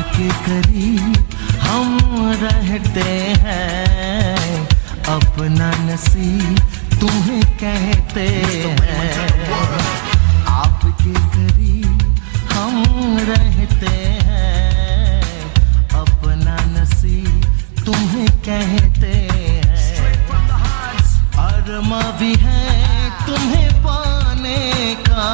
आपके करीब हम रहते हैं, अपना नसीब तुम्हें कहते हैं। आपके करीब हम रहते हैं, अपना नसीब तुम्हें कहते हैं। अरमा भी है तुम्हें पाने का।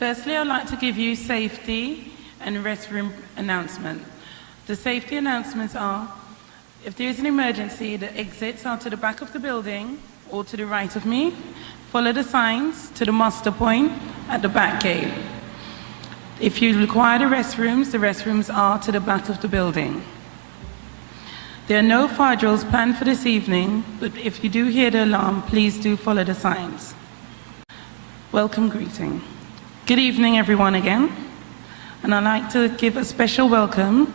Firstly, I'd like to give you safety and restroom announcement. The safety announcements are, if there is an emergency, the exits are to the back of the building or to the right of me. Follow the signs to the muster point at the back gate. If you require the restrooms are to the back of the building. There are no fire drills planned for this evening, but if you do hear the alarm, please do follow the signs. Welcome greeting. Good evening, everyone, again. And I'd like to give a special welcome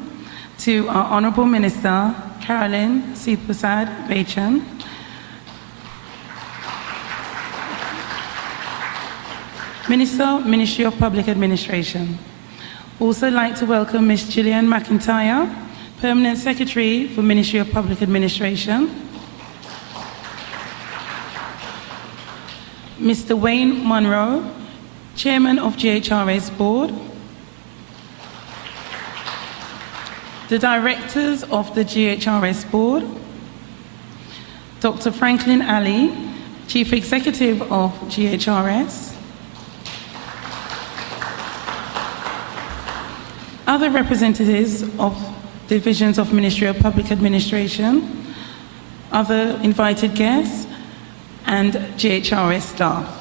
to our Honourable Minister, Caroline Sipasad-Vachan, Ministry of Public Administration. Also like to welcome Ms. Gillian McIntyre, Permanent Secretary for Ministry of Public Administration, Mr. Wayne Monroe, Chairman of GHRS Board, the Directors of the GHRS Board, Dr. Franklin Ali, Chief Executive of GHRS, other representatives of divisions of Ministry of Public Administration, other invited guests, and GHRS staff.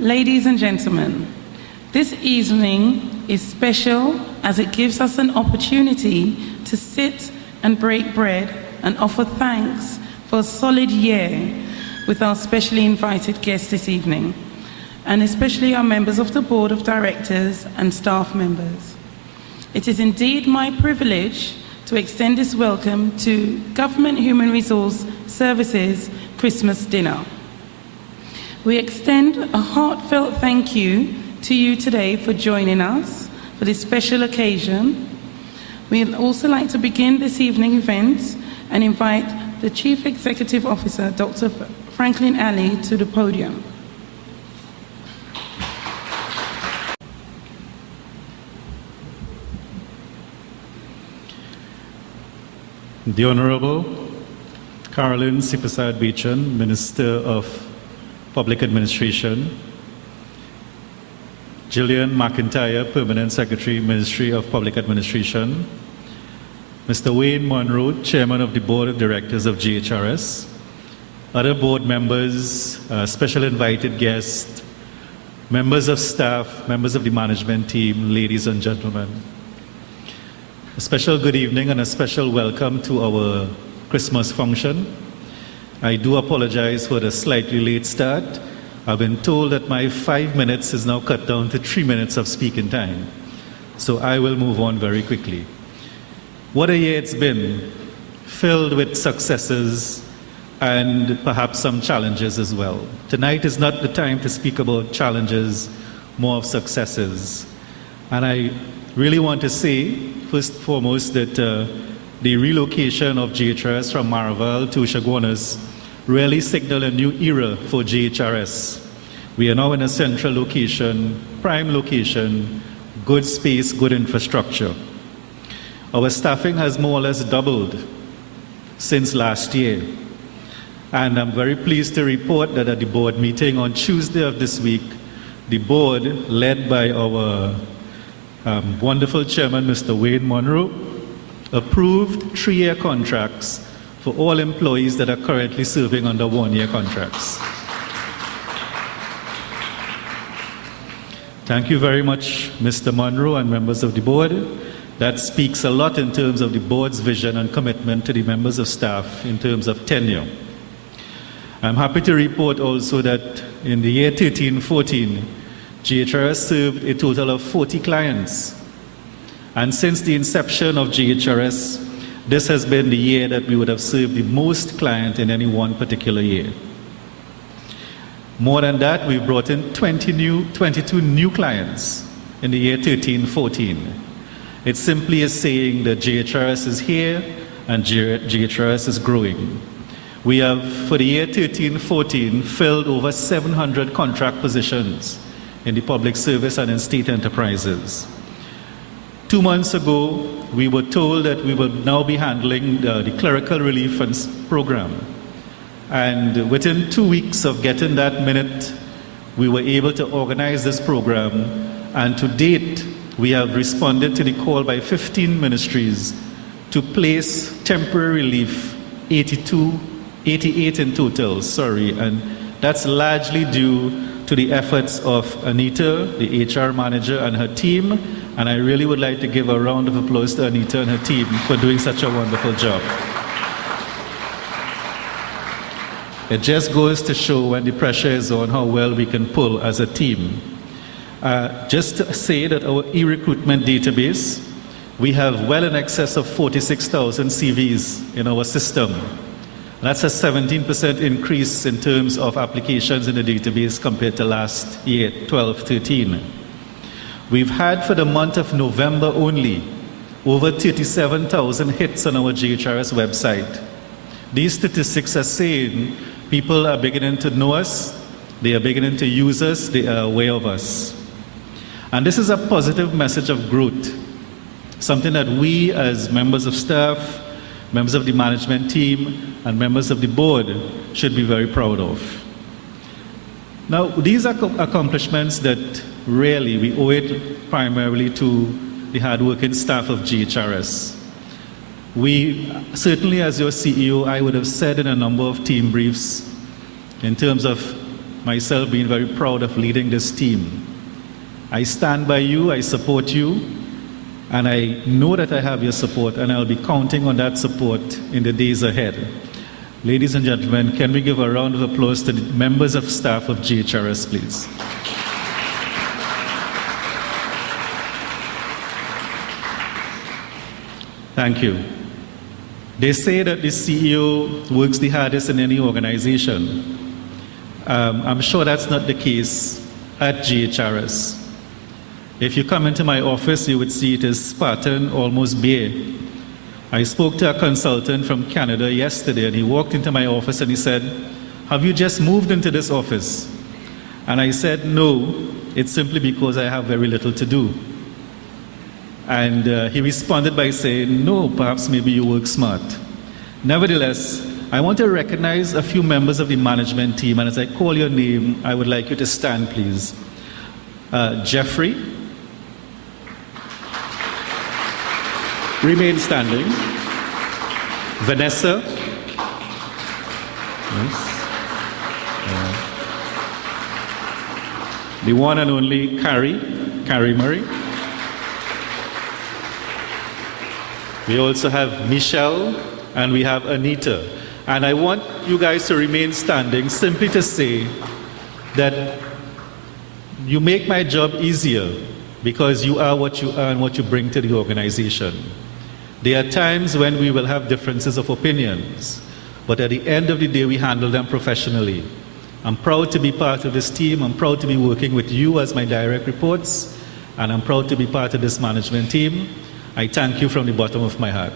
Ladies and gentlemen, this evening is special as it gives us an opportunity to sit and break bread and offer thanks for a solid year with our specially invited guests this evening, and especially our members of the Board of Directors and staff members. It is indeed my privilege to extend this welcome to Government Human Resource Services Christmas Dinner. We extend a heartfelt thank you to you today for joining us for this special occasion. We'd also like to begin this evening event and invite the Chief Executive Officer, Dr. Franklin Ali, to the podium. The Honourable Caroline Sipasad-Vachan, Minister of Public Administration, Gillian McIntyre, Permanent Secretary, Ministry of Public Administration, Mr. Wayne Monroe, Chairman of the Board of Directors of GHRS, other board members, special invited guests, members of staff, members of the management team, ladies and gentlemen. A special good evening and a special welcome to our Christmas function. I do apologize for the slightly late start. I've been told that my 5 minutes is now cut down to 3 minutes of speaking time. So I will move on very quickly. What a year it's been, filled with successes and perhaps some challenges as well. Tonight is not the time to speak about challenges, more of successes. And I really want to say, first and foremost, that the relocation of GHRS from Maraval to Chaguanas really signaled a new era for GHRS. We are now in a central location, prime location, good space, good infrastructure. Our staffing has more or less doubled since last year. And I'm very pleased to report that at the board meeting on Tuesday of this week, the board, led by our wonderful chairman, Mr. Wayne Monroe, approved 3-year contracts for all employees that are currently serving under 1-year contracts. Thank you very much, Mr. Monroe and members of the board. That speaks a lot in terms of the board's vision and commitment to the members of staff in terms of tenure. I'm happy to report also that in the year 13-14, GHRS served a total of 40 clients. And since the inception of GHRS, this has been the year that we would have served the most clients in any one particular year. More than that, we've brought in 22 new clients in the year 13-14. It simply is saying that GHRS is here and GHRS is growing. We have, for the year 13-14, filled over 700 contract positions in the public service and in state enterprises. 2 months ago, we were told that we would now be handling the clerical relief funds program. And within 2 weeks of getting that minute, we were able to organize this program. And to date, we have responded to the call by 15 ministries to place temporary relief, 88 in total, and that's largely due to the efforts of Anita, the HR manager, and her team, and I really would like to give a round of applause to Anita and her team for doing such a wonderful job. It just goes to show when the pressure is on how well we can pull as a team. Just to say that our e-recruitment database, we have well in excess of 46,000 CVs in our system. That's a 17% increase in terms of applications in the database compared to last year, 12-13. We've had for the month of November only over 37,000 hits on our GHRS website. These statistics are saying people are beginning to know us, they are beginning to use us, they are aware of us. And this is a positive message of growth, something that we as members of staff, members of the management team, and members of the board should be very proud of. Now, these are accomplishments that really we owe it primarily to the hardworking staff of GHRS. We, certainly as your CEO, I would have said in a number of team briefs, in terms of myself being very proud of leading this team. I stand by you, I support you, and I know that I have your support, and I'll be counting on that support in the days ahead. Ladies and gentlemen, can we give a round of applause to the members of staff of GHRS, please? Thank you. They say that the CEO works the hardest in any organization. I'm sure that's not the case at GHRS. If you come into my office, you would see it is Spartan, almost bare. I spoke to a consultant from Canada yesterday, and he walked into my office and he said, "Have you just moved into this office?" And I said, "No, it's simply because I have very little to do." And he responded by saying, "No, perhaps maybe you work smart." Nevertheless, I want to recognize a few members of the management team, and as I call your name, I would like you to stand, please. Jeffrey. Remain standing. Vanessa. Yes. The one and only Carrie Murray. We also have Michelle and we have Anita. And I want you guys to remain standing simply to say that you make my job easier because you are what you are and what you bring to the organization. There are times when we will have differences of opinions, but at the end of the day, we handle them professionally. I'm proud to be part of this team. I'm proud to be working with you as my direct reports, and I'm proud to be part of this management team. I thank you from the bottom of my heart.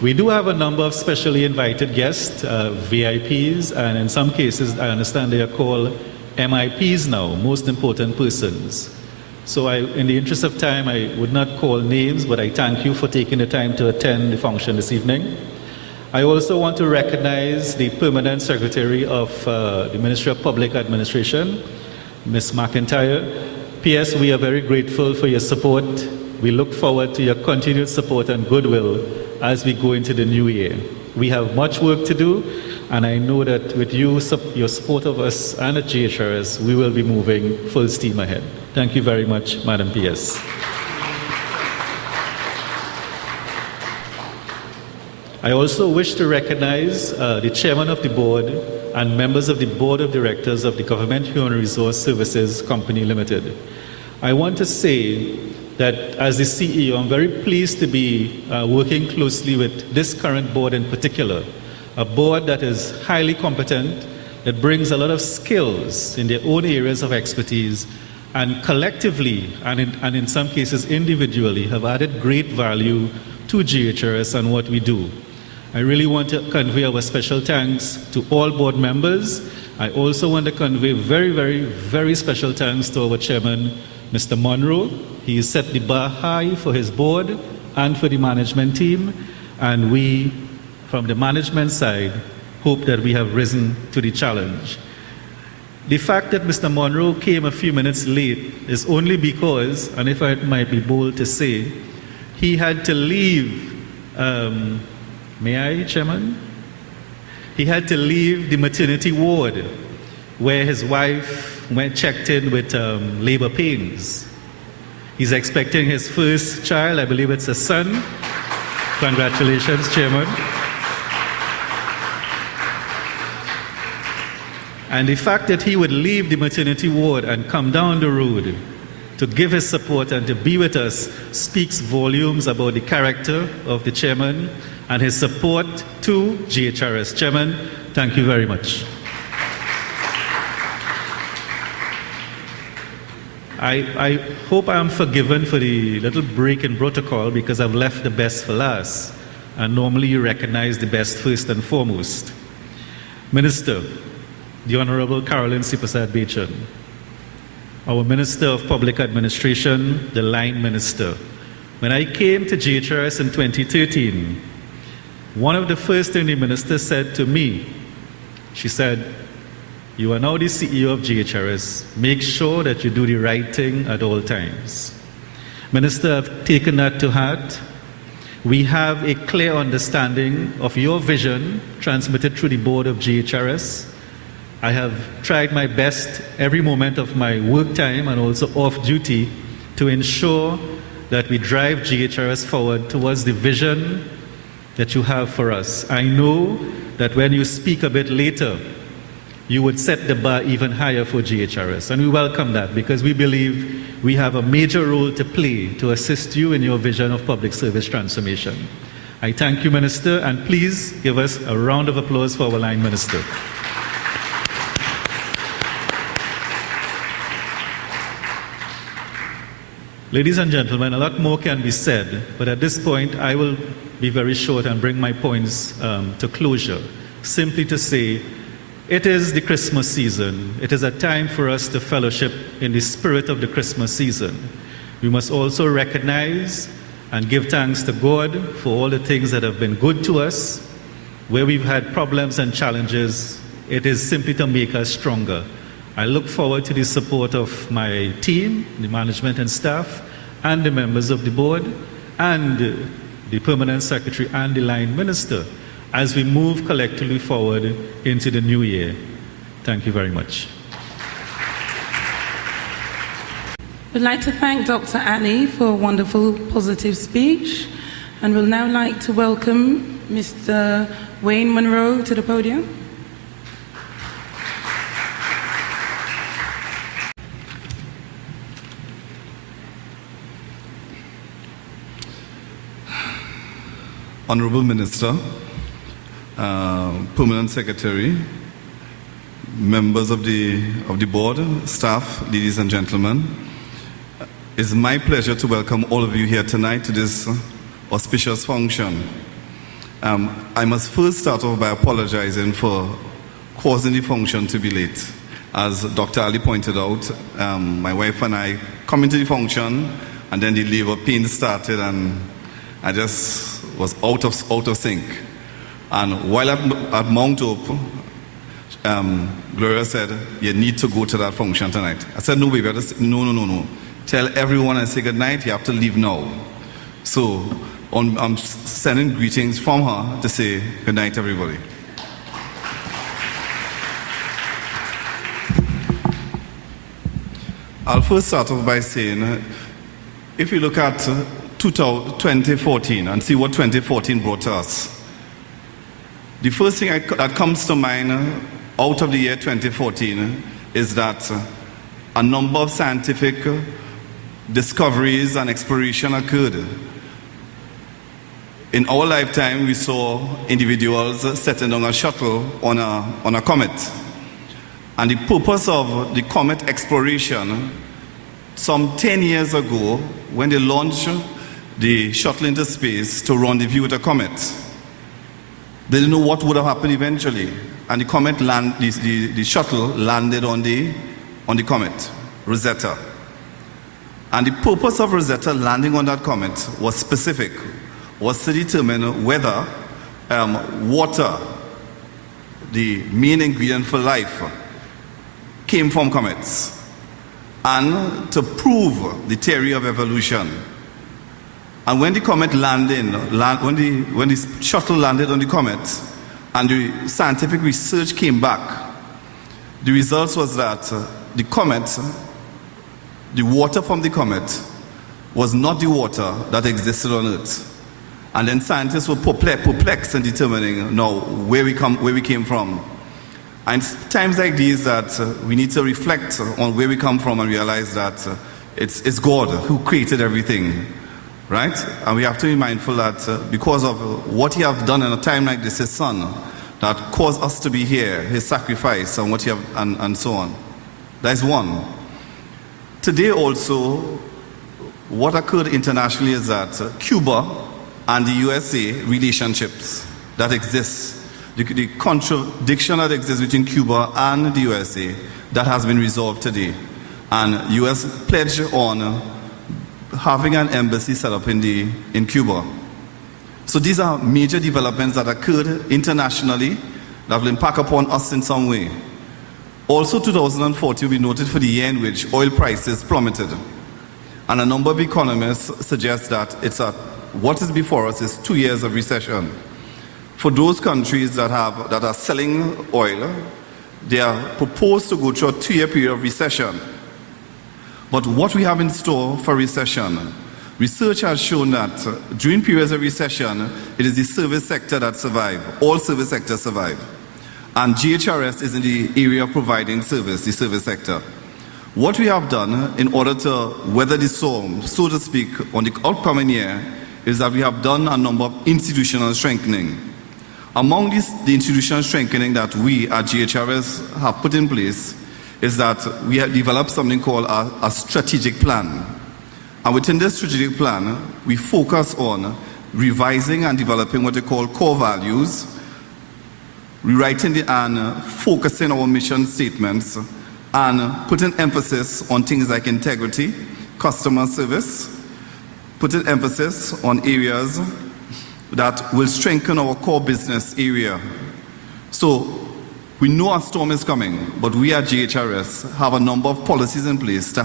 We do have a number of specially invited guests, VIPs, and in some cases, I understand they are called MIPs now, most important persons. So in the interest of time, I would not call names, but I thank you for taking the time to attend the function this evening. I also want to recognize the Permanent Secretary of the Ministry of Public Administration, Ms. McIntyre. P.S., we are very grateful for your support. We look forward to your continued support and goodwill as we go into the new year. We have much work to do, and I know that with you, your support of us and at GHRS, we will be moving full steam ahead. Thank you very much, Madam P.S. I also wish to recognize the Chairman of the Board and members of the Board of Directors of the Government Human Resource Services Company Limited. I want to say that as the CEO, I'm very pleased to be working closely with this current board in particular, a board that is highly competent, that brings a lot of skills in their own areas of expertise, and collectively, and in some cases individually, have added great value to GHRS and what we do. I really want to convey our special thanks to all board members. I also want to convey very, very, very special thanks to our chairman, Mr. Monroe. He has set the bar high for his board and for the management team, and we, from the management side, hope that we have risen to the challenge. The fact that Mr. Monroe came a few minutes late is only because, and if I might be bold to say, he had to leave, may I, Chairman? He had to leave the maternity ward where his wife went checked in with labor pains. He's expecting his first child, I believe it's a son. Congratulations, Chairman. And the fact that he would leave the maternity ward and come down the road to give his support and to be with us speaks volumes about the character of the chairman and his support to GHRS. Chairman, thank you very much. I hope I am forgiven for the little break in protocol because I've left the best for last. And normally you recognize the best first and foremost. Minister, the Honorable Carolyn Sipasad Bechan, our Minister of Public Administration, the line minister. When I came to GHRS in 2013, one of the first things the minister said to me, she said, "You are now the CEO of GHRS. Make sure that you do the right thing at all times." Minister, I've taken that to heart. We have a clear understanding of your vision transmitted through the board of GHRS. I have tried my best every moment of my work time and also off duty to ensure that we drive GHRS forward towards the vision that you have for us. I know that when you speak a bit later, you would set the bar even higher for GHRS, and we welcome that because we believe we have a major role to play to assist you in your vision of public service transformation. I thank you, Minister, and please give us a round of applause for our line minister. Ladies and gentlemen, a lot more can be said, but at this point I will be very short and bring my points to closure, simply to say it is the Christmas season. It is a time for us to fellowship in the spirit of the Christmas season. We must also recognize and give thanks to God for all the things that have been good to us. Where we've had problems and challenges, it is simply to make us stronger. I look forward to the support of my team, the management and staff, and the members of the board, and the permanent secretary and the line minister, as we move collectively forward into the new year. Thank you very much. We'd like to thank Dr. Ali for a wonderful, positive speech, and we'll now like to welcome Mr. Wayne Monroe to the podium. Honorable Minister, Permanent Secretary, members of the board, staff, ladies and gentlemen, it's my pleasure to welcome all of you here tonight to this auspicious function. I must first start off by apologizing for causing the function to be late. As Dr. Ali pointed out, my wife and I come into the function, and then the labor pains started, and I just was out of sync. And while at Mount Hope, Gloria said, "You need to go to that function tonight." I said, "No, baby." No. Tell everyone and say good night. You have to leave now. So I'm sending greetings from her to say good night, everybody. I'll first start off by saying, if you look at 2014 and see what 2014 brought to us, the first thing that comes to mind out of the year 2014 is that a number of scientific discoveries and exploration occurred. In our lifetime, we saw individuals setting down a shuttle on a comet. And the purpose of the comet exploration, some 10 years ago, when they launched the shuttle into space to rendezvous with a comet, they didn't know what would have happened eventually. And the shuttle landed on the comet, Rosetta. And the purpose of Rosetta landing on that comet was specific, was to determine whether water, the main ingredient for life, came from comets, and to prove the theory of evolution. And when the comet landed, when the shuttle landed on the comet, and the scientific research came back, the results was that the comet, the water from the comet, was not the water that existed on Earth. And then scientists were perplexed in determining now where we came from. And it's times like these that we need to reflect on where we come from and realize that it's God who created everything, right? And we have to be mindful that because of what He have done in a time like this, His Son, that caused us to be here, His sacrifice, and what He have, and so on. That is one. Today also, what occurred internationally is that Cuba and the USA relationships that exist, the contradiction that exists between Cuba and the USA, that has been resolved today. And US pledged on having an embassy set up in Cuba. So these are major developments that occurred internationally that will impact upon us in some way. Also 2014 will be noted for the year in which oil prices plummeted. And a number of economists suggest that what is before us is 2 years of recession. For those countries that are selling oil, they are proposed to go through a 2-year period of recession. But what we have in store for recession, research has shown that during periods of recession, it is the service sector that survives. All service sectors survive. And GHRS is in the area of providing service, the service sector. What we have done in order to weather the storm, so to speak, on the upcoming year, is that we have done a number of institutional strengthening. Among the institutional strengthening that we at GHRS have put in place is that we have developed something called a strategic plan. And within this strategic plan, we focus on revising and developing what they call core values, rewriting and focusing our mission statements, and putting emphasis on things like integrity, customer service, putting emphasis on areas that will strengthen our core business area. So we know a storm is coming, but we at GHRS have a number of policies in place to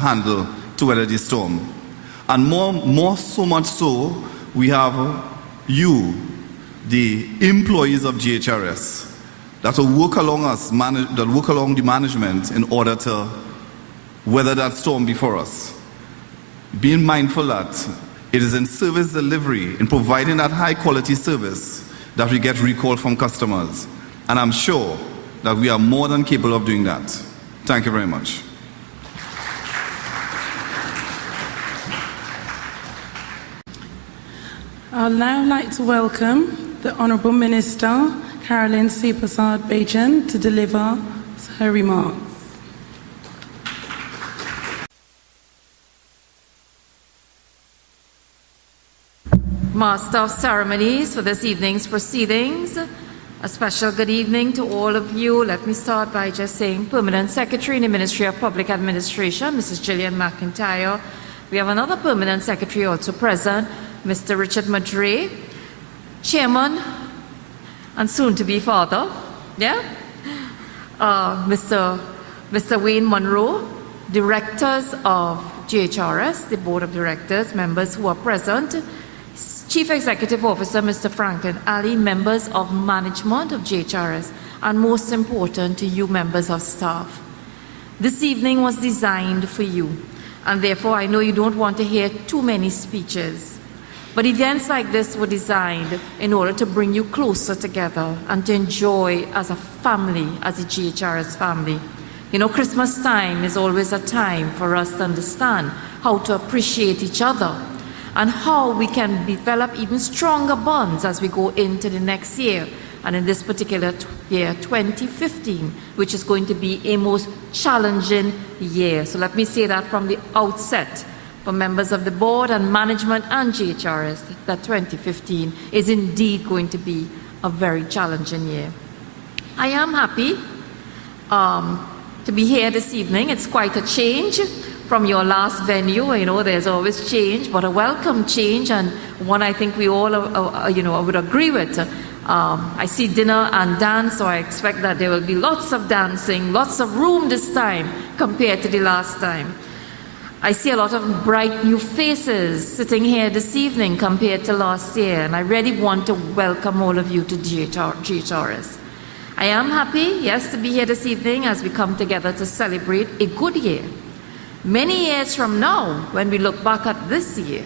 weather the storm. And so much so, we have you, the employees of GHRS, that will work along the management in order to weather that storm before us. Being mindful that it is in service delivery, in providing that high quality service, that we get recall from customers. And I'm sure that we are more than capable of doing that. Thank you very much. I'd now like to welcome the Honourable Minister, Caroline C. Prasad-Bajan, to deliver her remarks. Master of Ceremonies for this evening's proceedings. A special good evening to all of you. Let me start by just saying Permanent Secretary in the Ministry of Public Administration, Mrs. Gillian McIntyre. We have another Permanent Secretary also present, Mr. Richard Madre, Chairman and soon-to-be father, Mr. Wayne Monroe, Directors of GHRS, the Board of Directors, members who are present, Chief Executive Officer Mr. Franklin Ali, members of management of GHRS, and most important to you members of staff. This evening was designed for you, and therefore I know you don't want to hear too many speeches. But events like this were designed in order to bring you closer together and to enjoy as a family, as a GHRS family. You know, Christmas time is always a time for us to understand how to appreciate each other and how we can develop even stronger bonds as we go into the next year. And in this particular year, 2015, which is going to be a most challenging year. So let me say that from the outset, for members of the board and management and GHRS, that 2015 is indeed going to be a very challenging year. I am happy to be here this evening. It's quite a change from your last venue. You know, there's always change, but a welcome change, and one I think we all, would agree with. I see dinner and dance, so I expect that there will be lots of dancing, lots of room this time compared to the last time. I see a lot of bright new faces sitting here this evening compared to last year, and I really want to welcome all of you to GHRS. I am happy, yes, to be here this evening as we come together to celebrate a good year. Many years from now, when we look back at this year,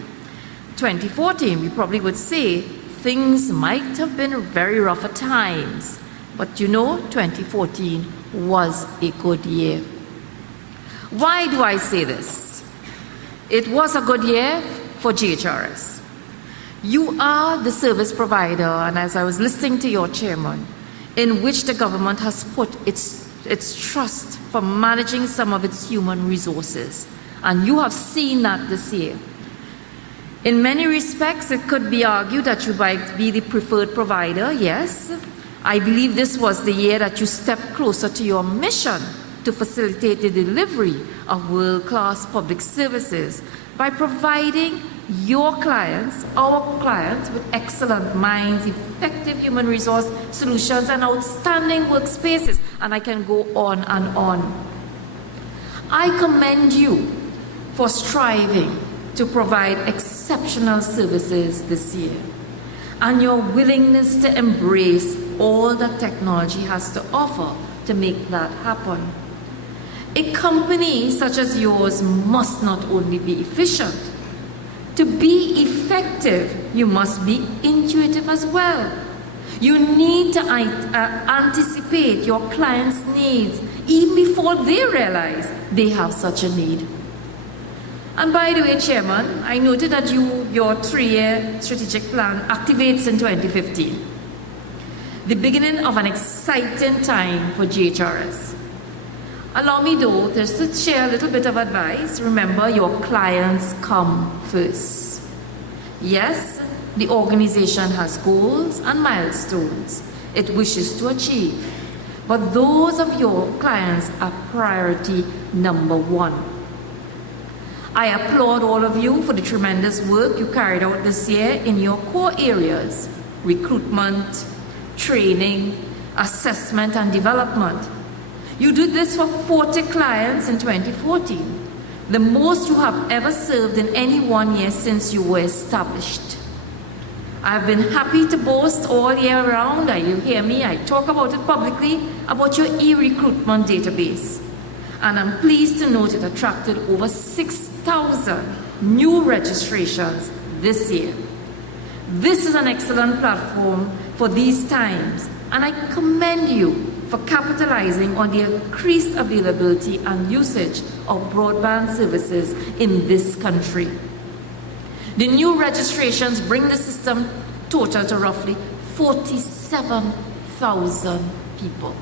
2014, we probably would say things might have been very rough at times. But you know, 2014 was a good year. Why do I say this? It was a good year for GHRS. You are the service provider, and as I was listening to your chairman, in which the government has put its trust for managing some of its human resources. And you have seen that this year. In many respects, it could be argued that you might be the preferred provider, yes. I believe this was the year that you stepped closer to your mission to facilitate the delivery of world-class public services by providing your clients, our clients, with excellent minds, effective human resource solutions, and outstanding workspaces. And I can go on and on. I commend you for striving to provide exceptional services this year, and your willingness to embrace all that technology has to offer to make that happen. A company such as yours must not only be efficient. To be effective, you must be intuitive as well. You need to anticipate your clients' needs even before they realize they have such a need. And by the way, Chairman, I noted that your 3-year strategic plan activates in 2015. The beginning of an exciting time for GHRS. Allow me though just to share a little bit of advice. Remember, your clients come first. Yes, the organization has goals and milestones it wishes to achieve, but those of your clients are priority number one. I applaud all of you for the tremendous work you carried out this year in your core areas: recruitment, training, assessment, and development. You did this for 40 clients in 2014, the most you have ever served in any one year since you were established. I've been happy to boast all year round, you hear me, I talk about it publicly, about your e-recruitment database. And I'm pleased to note it attracted over 6,000 new registrations this year. This is an excellent platform for these times, and I commend you for capitalizing on the increased availability and usage of broadband services in this country. The new registrations bring the system total to roughly 47,000 people.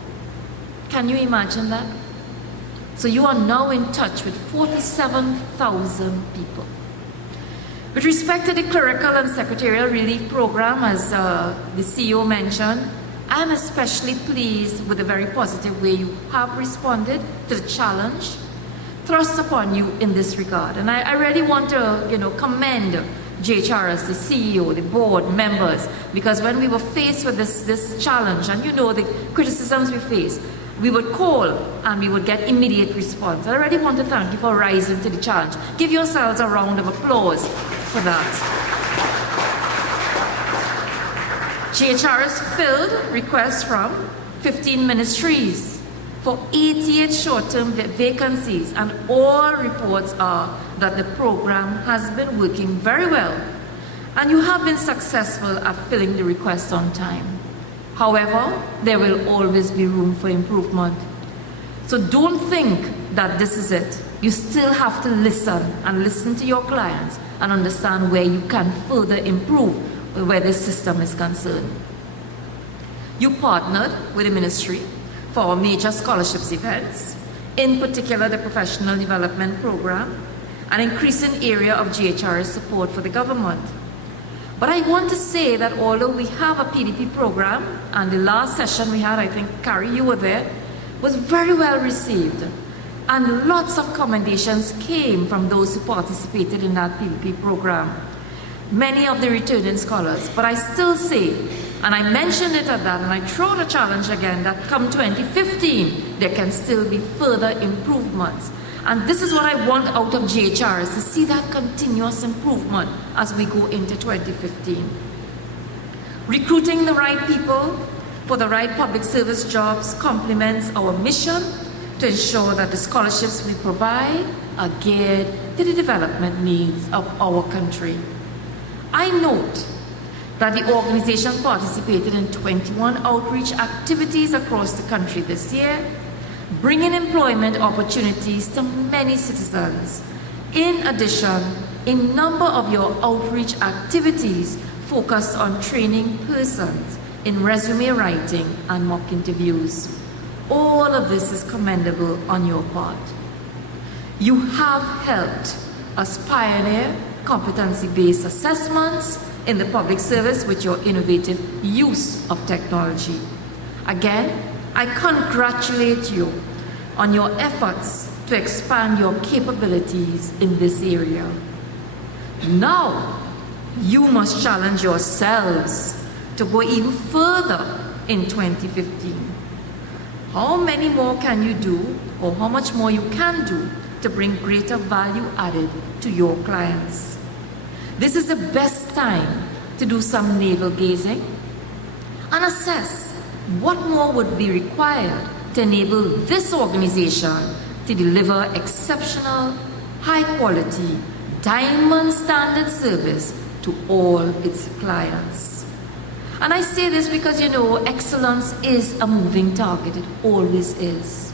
Can you imagine that? So you are now in touch with 47,000 people. With respect to the clerical and secretarial relief program, as the CEO mentioned, I am especially pleased with the very positive way you have responded to the challenge thrust upon you in this regard. And I really want to, commend JHRS, the CEO, the board members, because when we were faced with this challenge, and the criticisms we faced, we would call and we would get immediate response. I really want to thank you for rising to the challenge. Give yourselves a round of applause for that. JHRS filled requests from 15 ministries for 88 short-term vacancies, and all reports are that the program has been working very well, and you have been successful at filling the requests on time. However, there will always be room for improvement. So don't think that this is it. You still have to listen to your clients and understand where you can further improve where the system is concerned. You partnered with the ministry for our major scholarships events, in particular the professional development program, an increasing area of JHRS support for the government. But I want to say that although we have a PDP program, and the last session we had, I think, Carrie, you were there, was very well received. And lots of commendations came from those who participated in that PDP program. Many of the returning scholars. But I still say, and I mentioned it at that, and I throw the challenge again, that come 2015, there can still be further improvements. And this is what I want out of JHRS, to see that continuous improvement as we go into 2015. Recruiting the right people for the right public service jobs complements our mission to ensure that the scholarships we provide are geared to the development needs of our country. I note that the organization participated in 21 outreach activities across the country this year, bringing employment opportunities to many citizens. In addition, a number of your outreach activities focused on training persons in resume writing and mock interviews. All of this is commendable on your part. You have helped us pioneer competency-based assessments in the public service with your innovative use of technology. Again, I congratulate you on your efforts to expand your capabilities in this area. Now, you must challenge yourselves to go even further in 2015. How many more can you do, or how much more you can do to bring greater value added to your clients? This is the best time to do some navel gazing and assess what more would be required to enable this organization to deliver exceptional, high-quality, diamond standard service to all its clients. And I say this because, excellence is a moving target. It always is.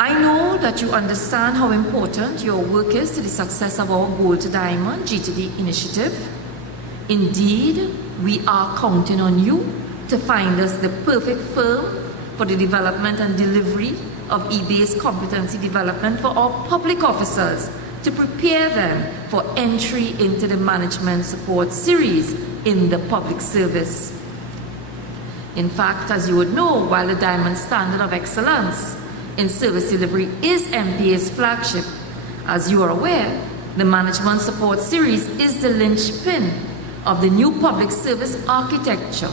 I know that you understand how important your work is to the success of our Gold to Diamond GTD initiative. Indeed, we are counting on you to find us the perfect firm for the development and delivery of e-based competency development for our public officers, to prepare them for entry into the management support series in the public service. In fact, as you would know, while the Diamond Standard of Excellence in Service Delivery is MPA's flagship, as you are aware, the Management Support Series is the linchpin of the new public service architecture.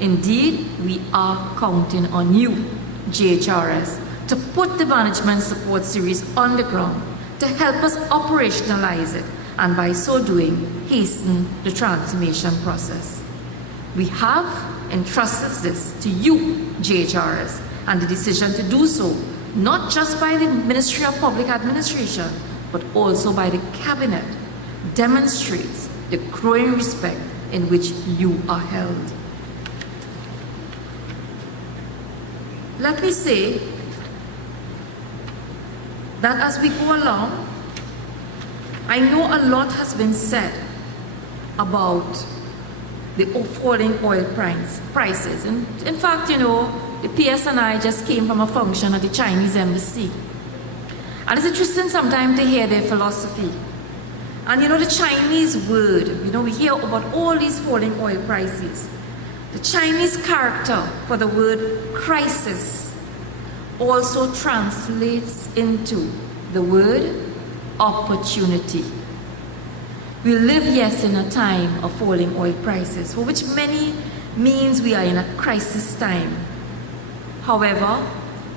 Indeed, we are counting on you, JHRS, to put the Management Support Series on the ground, to help us operationalize it, and by so doing, hasten the transformation process. We have entrusted this to you, JHRS, and the decision to do so, not just by the Ministry of Public Administration, but also by the Cabinet, demonstrates the growing respect in which you are held. Let me say that as we go along, I know a lot has been said about the falling oil prices. And in fact, the PS and I just came from a function at the Chinese embassy. And it's interesting sometimes to hear their philosophy. And you know the Chinese word, we hear about all these falling oil prices. The Chinese character for the word crisis also translates into the word opportunity. We live, yes, in a time of falling oil prices, for which many means we are in a crisis time. However,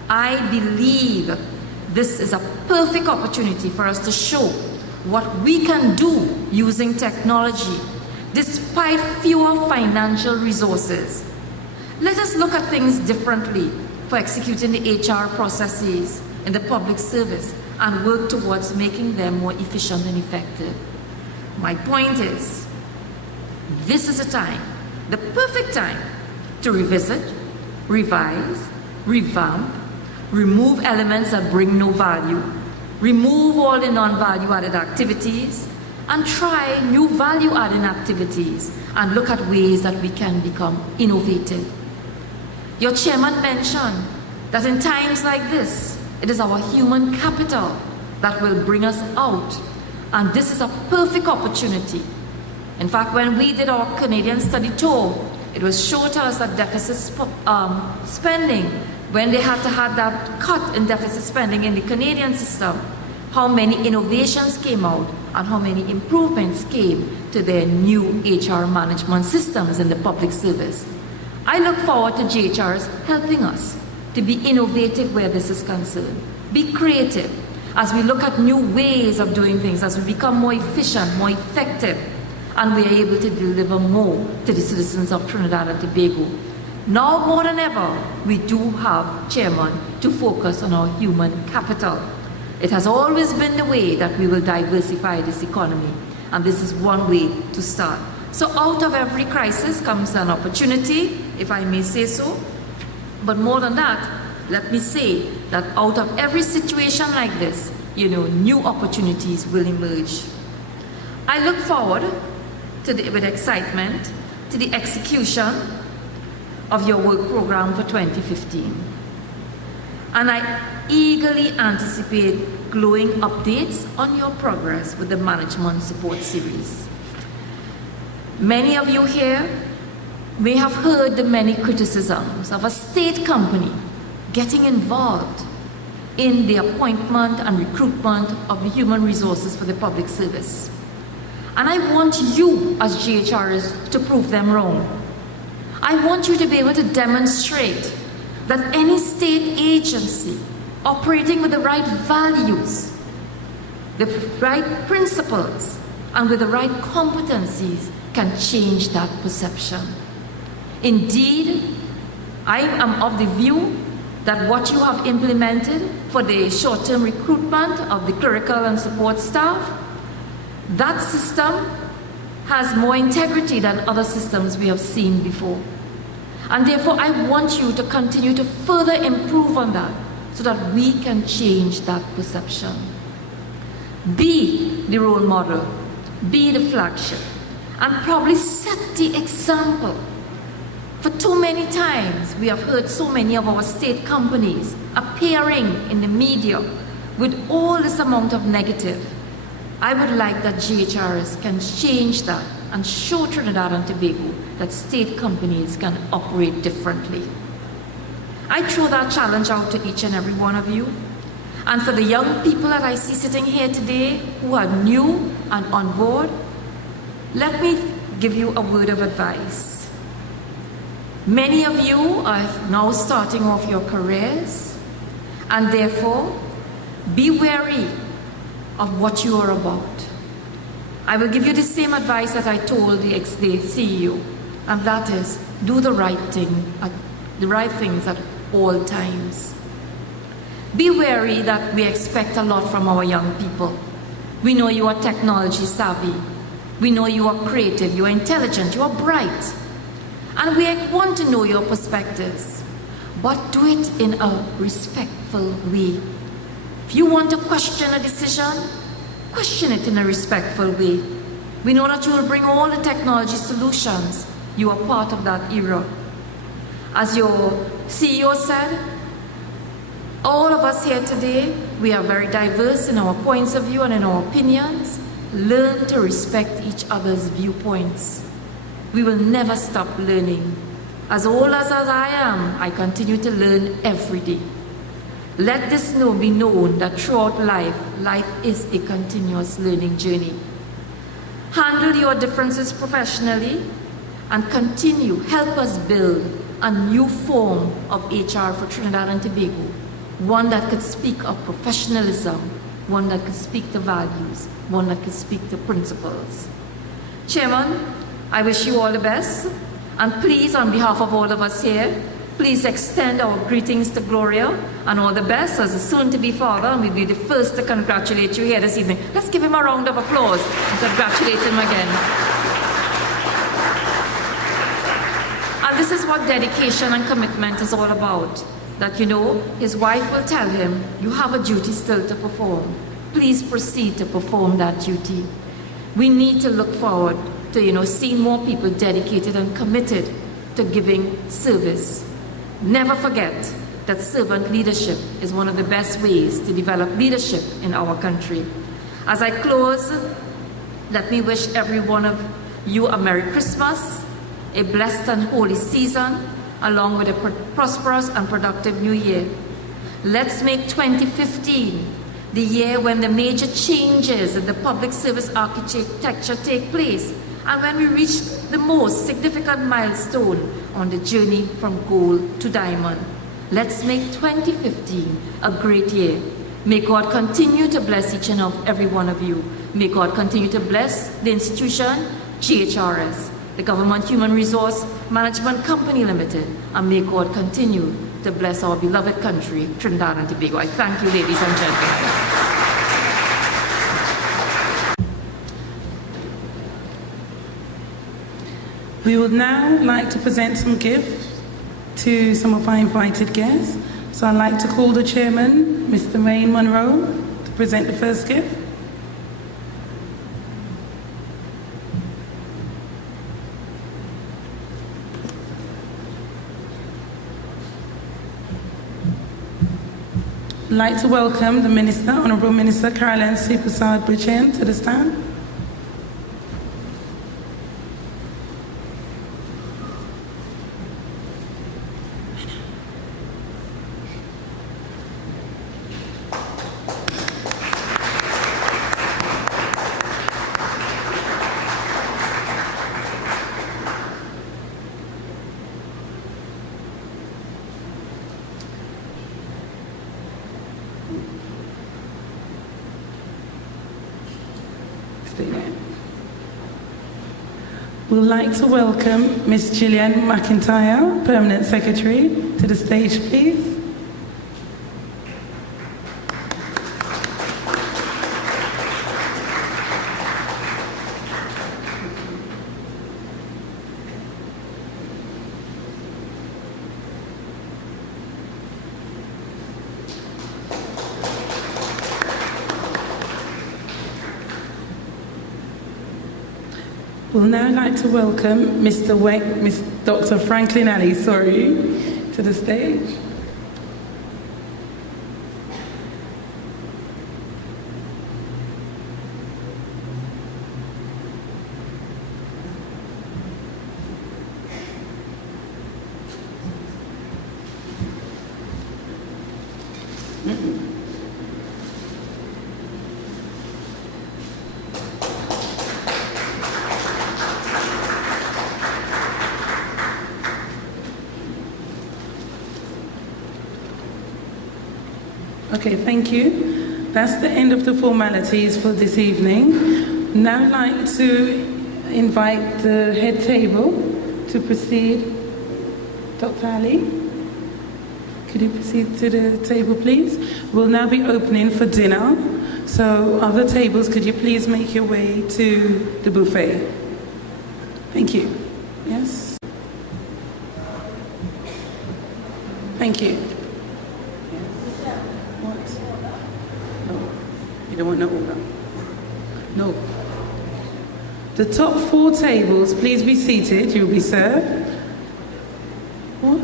I believe this is a perfect opportunity for us to show what we can do using technology despite fewer financial resources. Let us look at things differently for executing the HR processes in the public service and work towards making them more efficient and effective. My point is, this is a time, the perfect time, to revisit, revise, revamp, remove elements that bring no value, remove all the non-value added activities, and try new value adding activities and look at ways that we can become innovative. Your chairman mentioned that in times like this, it is our human capital that will bring us out. And this is a perfect opportunity. In fact, when we did our Canadian study tour, it was shown to us that deficit spending, when they had to have that cut in deficit spending in the Canadian system, how many innovations came out and how many improvements came to their new HR management systems in the public service. I look forward to JHRs helping us to be innovative where this is concerned, be creative, as we look at new ways of doing things, as we become more efficient, more effective, and we are able to deliver more to the citizens of Trinidad and Tobago. Now more than ever, we do have, Chairman, to focus on our human capital. It has always been the way that we will diversify this economy, and this is one way to start. So out of every crisis comes an opportunity, if I may say so. But more than that, let me say that out of every situation like this, new opportunities will emerge. I look forward with excitement to the execution of your work program for 2015. And I eagerly anticipate glowing updates on your progress with the Management Support Series. Many of you here may have heard the many criticisms of a state company getting involved in the appointment and recruitment of the human resources for the public service. And I want you as GHRs to prove them wrong. I want you to be able to demonstrate that any state agency operating with the right values, the right principles, and with the right competencies can change that perception. Indeed, I am of the view that what you have implemented for the short-term recruitment of the clerical and support staff, that system has more integrity than other systems we have seen before. And therefore, I want you to continue to further improve on that so that we can change that perception. Be the role model, be the flagship, and probably set the example. For too many times, we have heard so many of our state companies appearing in the media with all this amount of negative. I would like that GHRs can change that and show Trinidad and Tobago that state companies can operate differently. I throw that challenge out to each and every one of you. And for the young people that I see sitting here today who are new and on board, let me give you a word of advice. Many of you are now starting off your careers, and therefore, be wary of what you are about. I will give you the same advice that I told the ex-day CEO, and that is, do the right thing, the right things at all times. Be wary that we expect a lot from our young people. We know you are technology savvy. We know you are creative, you are intelligent, you are bright. And we want to know your perspectives, but do it in a respectful way. If you want to question a decision, question it in a respectful way. We know that you will bring all the technology solutions. You are part of that era. As your CEO said, all of us here today, we are very diverse in our points of view and in our opinions. learn to respect each other's viewpoints. We will never stop learning. As old as I am, I continue to learn every day. Let this be known that throughout life, life is a continuous learning journey. Handle your differences professionally and continue, help us build a new form of HR for Trinidad and Tobago, one that could speak of professionalism, one that could speak to values, one that could speak to principles. Chairman, I wish you all the best, and please, on behalf of all of us here, please extend our greetings to Gloria and all the best as a soon-to-be father, and we'll be the first to congratulate you here this evening. Let's give him a round of applause and congratulate him again. And this is what dedication and commitment is all about. That, his wife will tell him, you have a duty still to perform. Please proceed to perform that duty. We need to look forward to, seeing more people dedicated and committed to giving service. Never forget that servant leadership is one of the best ways to develop leadership in our country. As I close, let me wish every one of you a Merry Christmas, a blessed and holy season, along with a prosperous and productive new year. Let's make 2015 the year when the major changes in the public service architecture take place, and when we reach the most significant milestone on the journey from gold to diamond. Let's make 2015 a great year. May God continue to bless each and every one of you. May God continue to bless the institution, GHRS, the Government Human Resource Management Company Limited, and may God continue to bless our beloved country, Trinidad and Tobago. I thank you, ladies and gentlemen. We would now like to present some gifts to some of our invited guests. So I'd like to call the chairman, Mr. Wayne Monroe, to present the first gift. I'd like to welcome the Minister, Honourable Minister Caroline Supersard Bridgen, to the stand. We'd like to welcome Ms. Gillian McIntyre, Permanent Secretary, to the stage, please. We'll now like to welcome Dr. Franklin Ali, to the stage. Okay, thank you. That's the end of the formalities for this evening. Now I'd like to invite the head table to proceed. Dr. Ali, could you proceed to the table, please? We'll now be opening for dinner. So other tables, could you please make your way to the buffet? Thank you. Yes? Thank you. You don't want no order? No. The top 4 tables, please be seated. You'll be served. What?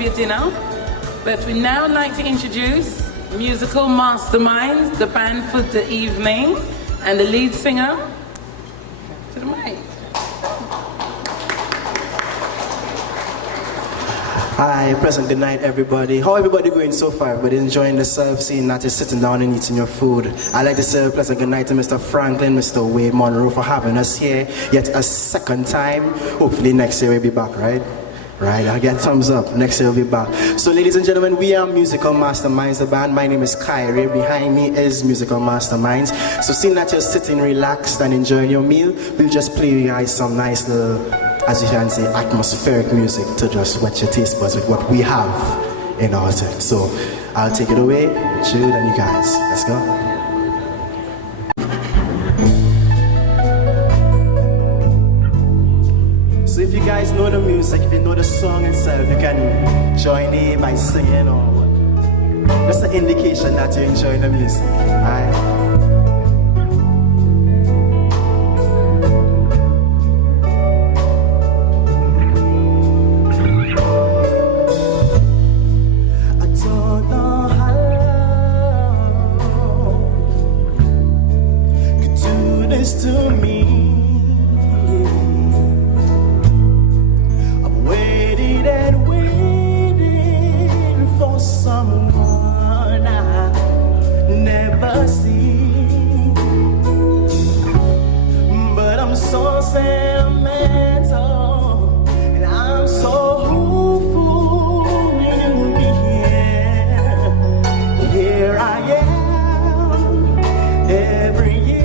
of your dinner. But we now like to introduce musical masterminds, the band for the evening, and the lead singer. To the mic. Hi, present good night everybody. How everybody going so far? Everybody enjoying themselves, seeing not just sitting down and eating your food. I'd like to say a pleasant good night to Mr. Franklin, Mr. Wade Monroe for having us here yet a second time. Hopefully next year we'll be back, right? Right, I'll get thumbs up. Next year we'll be back. So ladies and gentlemen, we are Musical Masterminds, the band. My name is Kyrie. Behind me is Musical Masterminds. So seeing that you're sitting relaxed and enjoying your meal, we'll just play you guys some nice little, as you can say, atmospheric music to just whet your taste buds with what we have in our set. So I'll take it away, Jude and you guys. Let's go. So if you guys know the music, if you know the song itself, you can join in by singing or what. Just an indication that you're enjoying the music. Alright? To me, I've waited and waited for someone I never see, but I'm so sentimental and I'm so hopeful you'll be here. Here I am every year.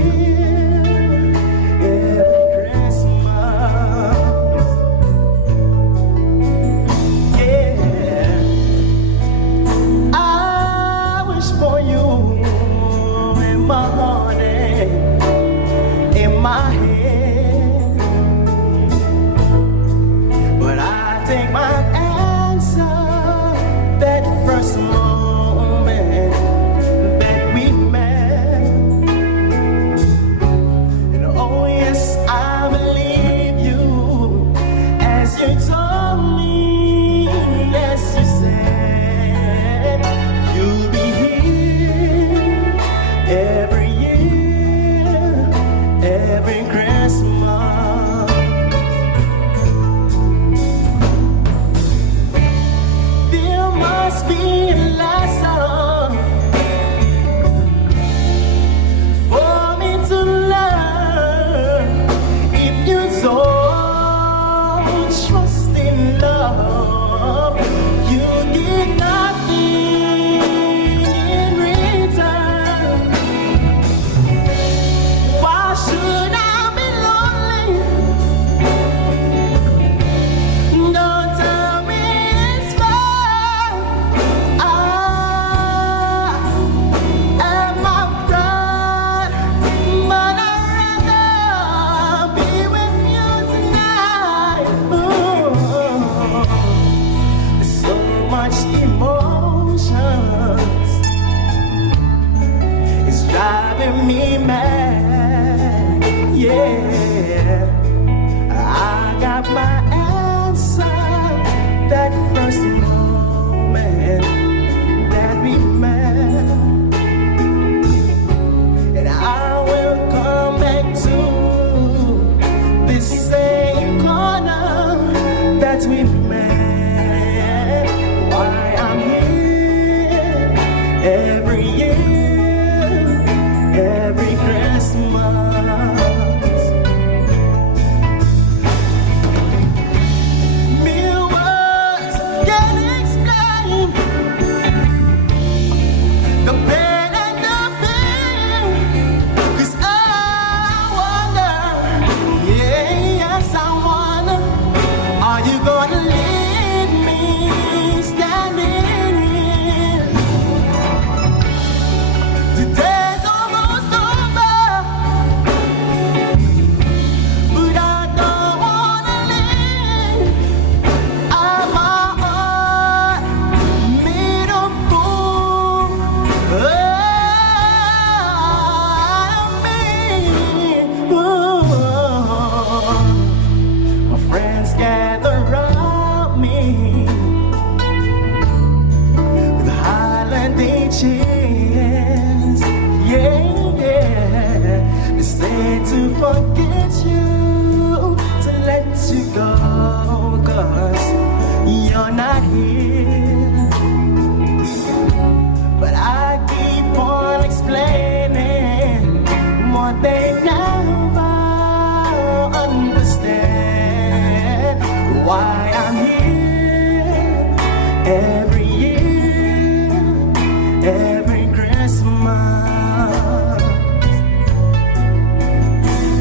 Christmas.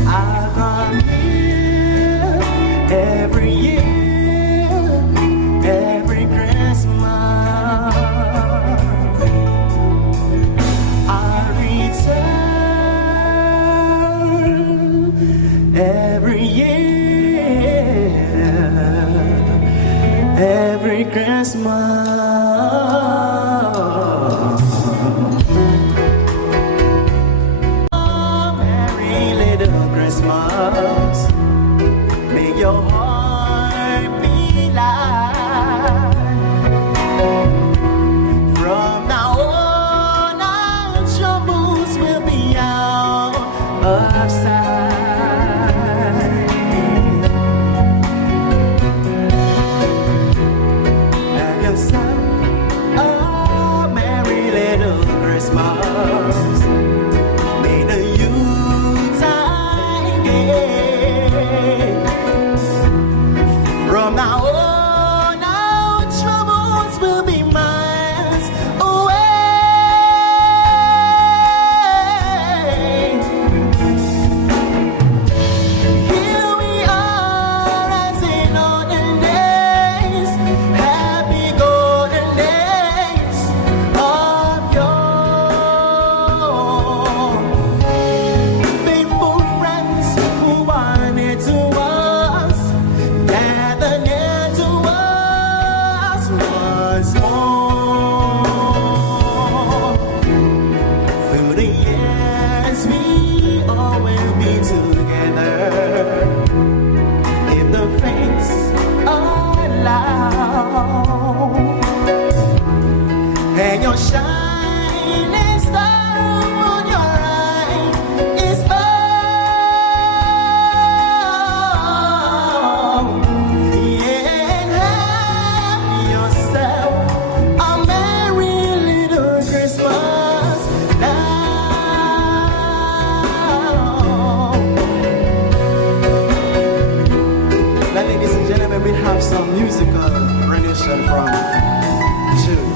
I come here every year, every Christmas. I return every year, every Christmas. Christmas, make your heart be light. From now on, our troubles will be out of sight. Have yourself a merry little Christmas. May the from now on, our troubles will be miles away. Here we are as in olden days, happy golden days of yore. Faithful friends who are near to us, gather near to us once more. Through the years we all will be together, if the fates allow. And your shining star on your eye is all. And have yourself a merry little Christmas now. Now, ladies and gentlemen, we have some musical rendition from Jude.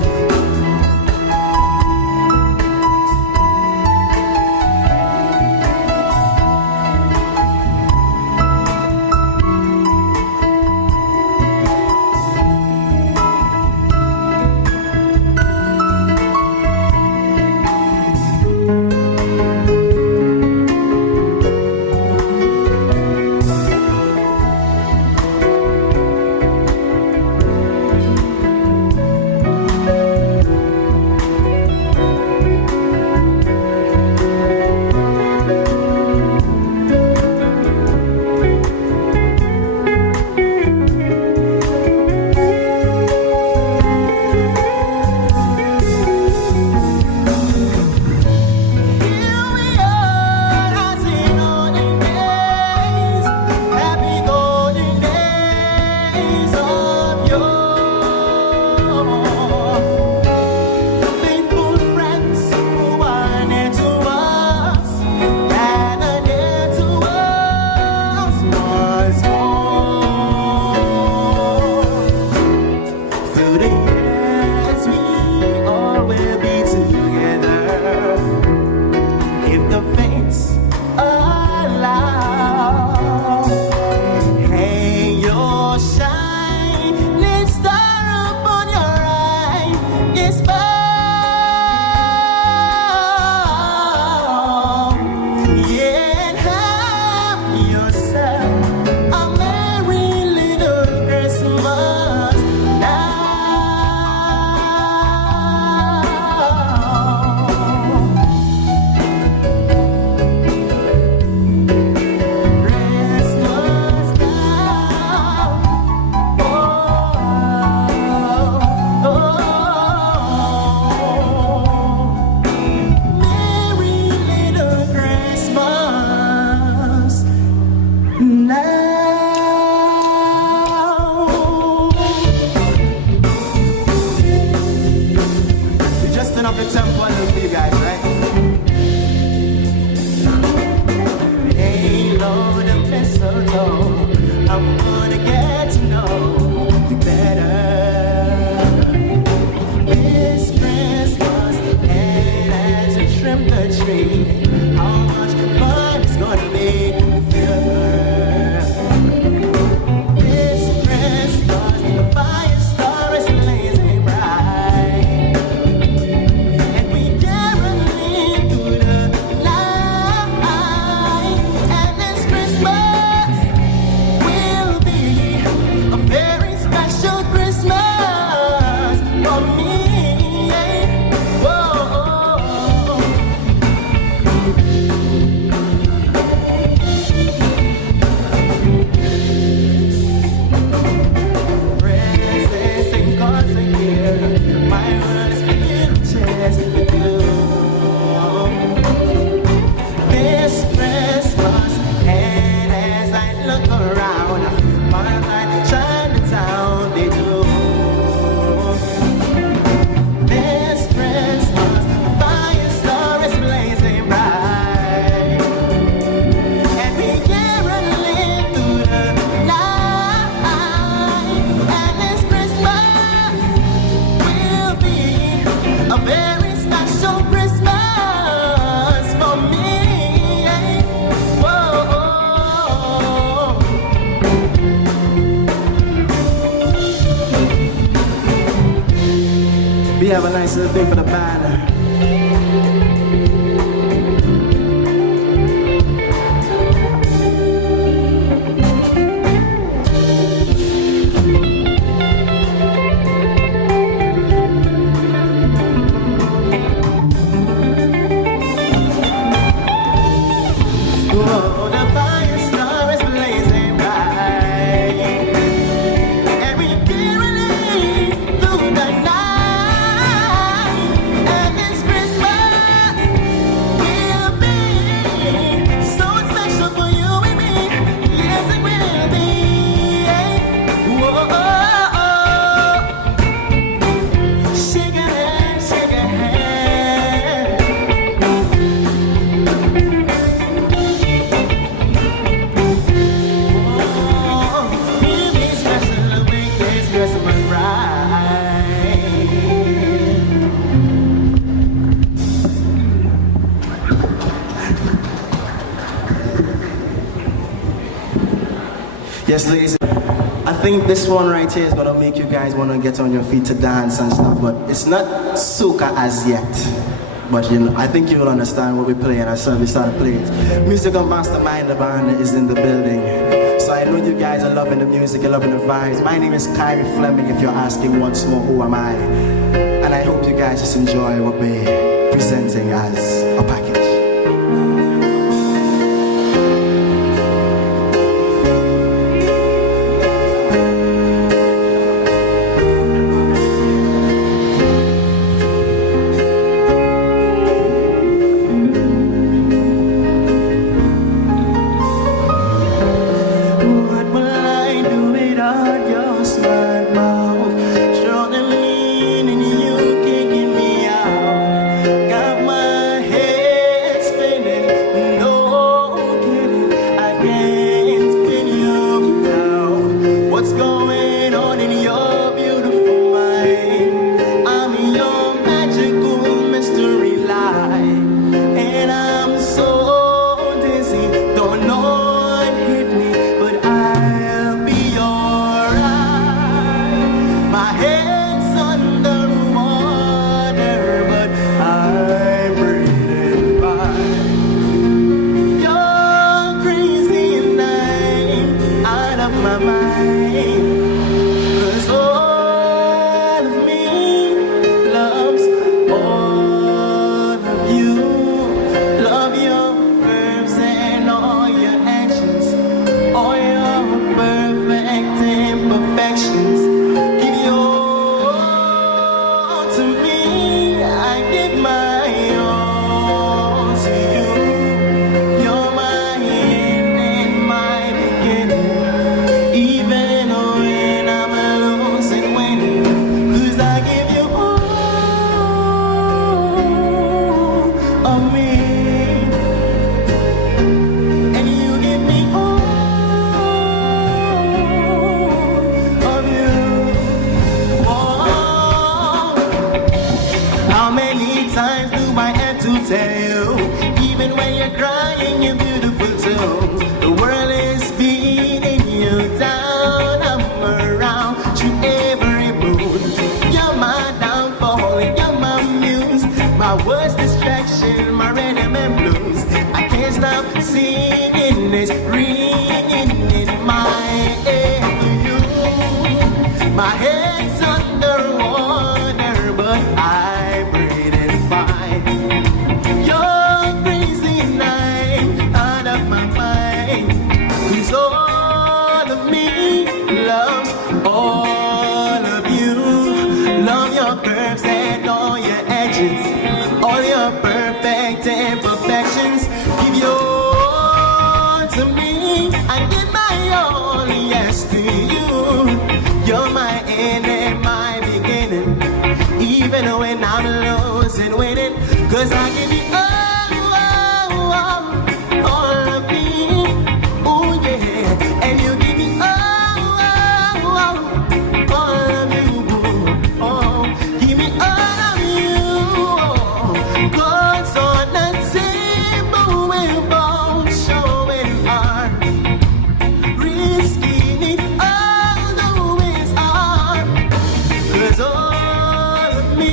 We have a nice little thing for the band. Oh, the fire star is blazing bright, and we carry through the night. And this Christmas will be so special for you and me. Yes, it will be. Whoa, shake a hand, shake a hand. We'll be special to make this Christmas right. Yes, ladies. I think this one right here is gonna make you guys wanna get on your feet to dance and stuff, but it's not soca as yet. But you know, I think you will understand what we're playing as soon as we start to play it. Musical mastermind, the band is in the building. So I know you guys are loving the music, you're loving the vibes. My name is Kyrie Fleming, if you're asking once more, who am I? And I hope you guys just enjoy what we're presenting as a package. What will I do without your smart mouth? Surely meaning you kicking me out. Got my head spinning, no kidding. I can't pin you down. What's going on in your beautiful mind? I'm your magical mystery light, and I'm so dizzy, don't know what hit me, but I'll be alright. My head's under water, but I'm breathing fine. You're crazy and I'm out of my mind. 'Cause all of me loves all of you. Love your curves and all your actions, all your perfect imperfections. Give your all to me, I give my all to you. You're my end and my beginning, even when I'm losing, winning. 'Cause I give you all of me, and you give me all of you. Oh, how many times do I have to tell you? Even when you're crying, you're beautiful too. The world is beating you down. I'm around you every mood. You're my downfall, you're my muse, my worst distraction, my rhythm and blues. I can't stop singing it, ringing in my ear to you. My head's underwater, but I'm breathing fine. You're crazy and I'm out of my mind. 'Cause all of me loves all of you. Love your curves and all your edges, all your perfect imperfections. Give your all to me, I give my all, yes, to you. You're my end and my beginning, even when I'm losing, winning. 'Cause I give you all of me, oh yeah, and you give me all of you, oh, give me all of you. God's on the table, we're both showing heart, risking it all, though it's hard. 'Cause all of me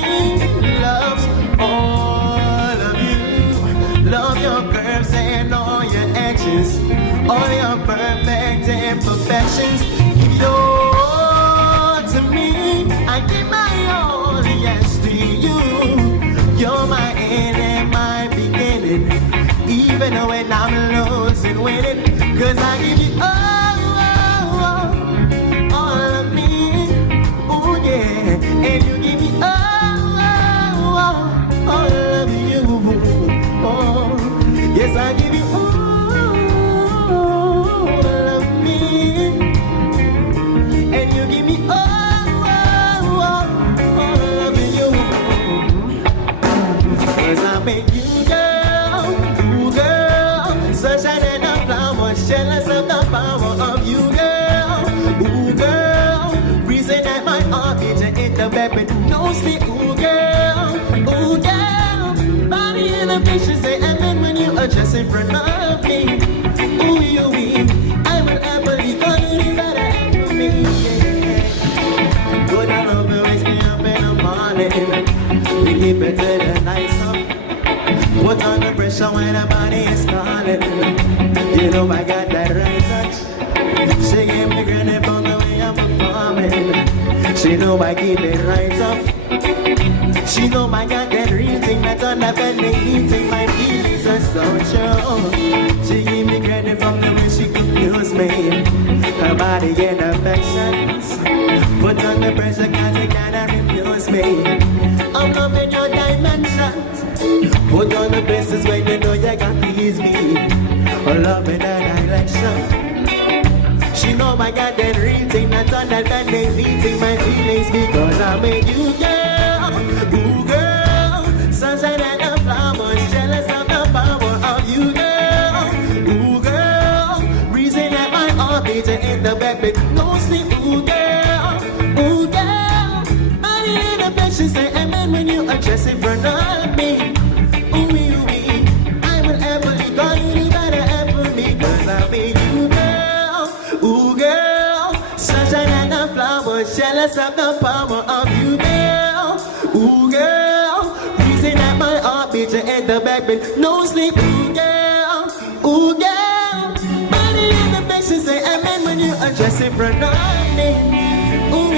make you girl, ooh girl, sunshine and a flower, jealous of the power of you girl, ooh girl, reason that my heart beats in the bed with no sleep, ooh girl, body in the picture say amen when you are just in front of me, ooh you wee, I will happily call you better for me, yeah. Good I love you, wakes me up in the morning, we keep it till the night's up. Put on the pressure when the body is calling. You know I got that right touch. She gave me credit for the way I'm performing. She know I keep it right up. She know I got that real thing that's on the bending eating. My feelings are so true. She gave me credit from the way she confused me. Her body and affections. Put on the pressure cause you cannot refuse me. I'm loving your dimensions. Put on the places when you know you can please me. I'm loving that election. She know I got that real thing that's on that bending meeting my feelings because I made you girl, ooh girl, sunshine and the flowers, jealous of the power of you girl, ooh girl, reason that my heart beats in the back with no sleep, ooh girl, body in the bed she say amen when you are just in front of me. I will happily call you better ever me cause I made you girl, ooh girl, sunshine and the flowers, jealous of the power of you girl, ooh girl, reason that my heart beats in the back with no sleep, ooh girl, body in the bed she say amen when you are just in front of me, ooh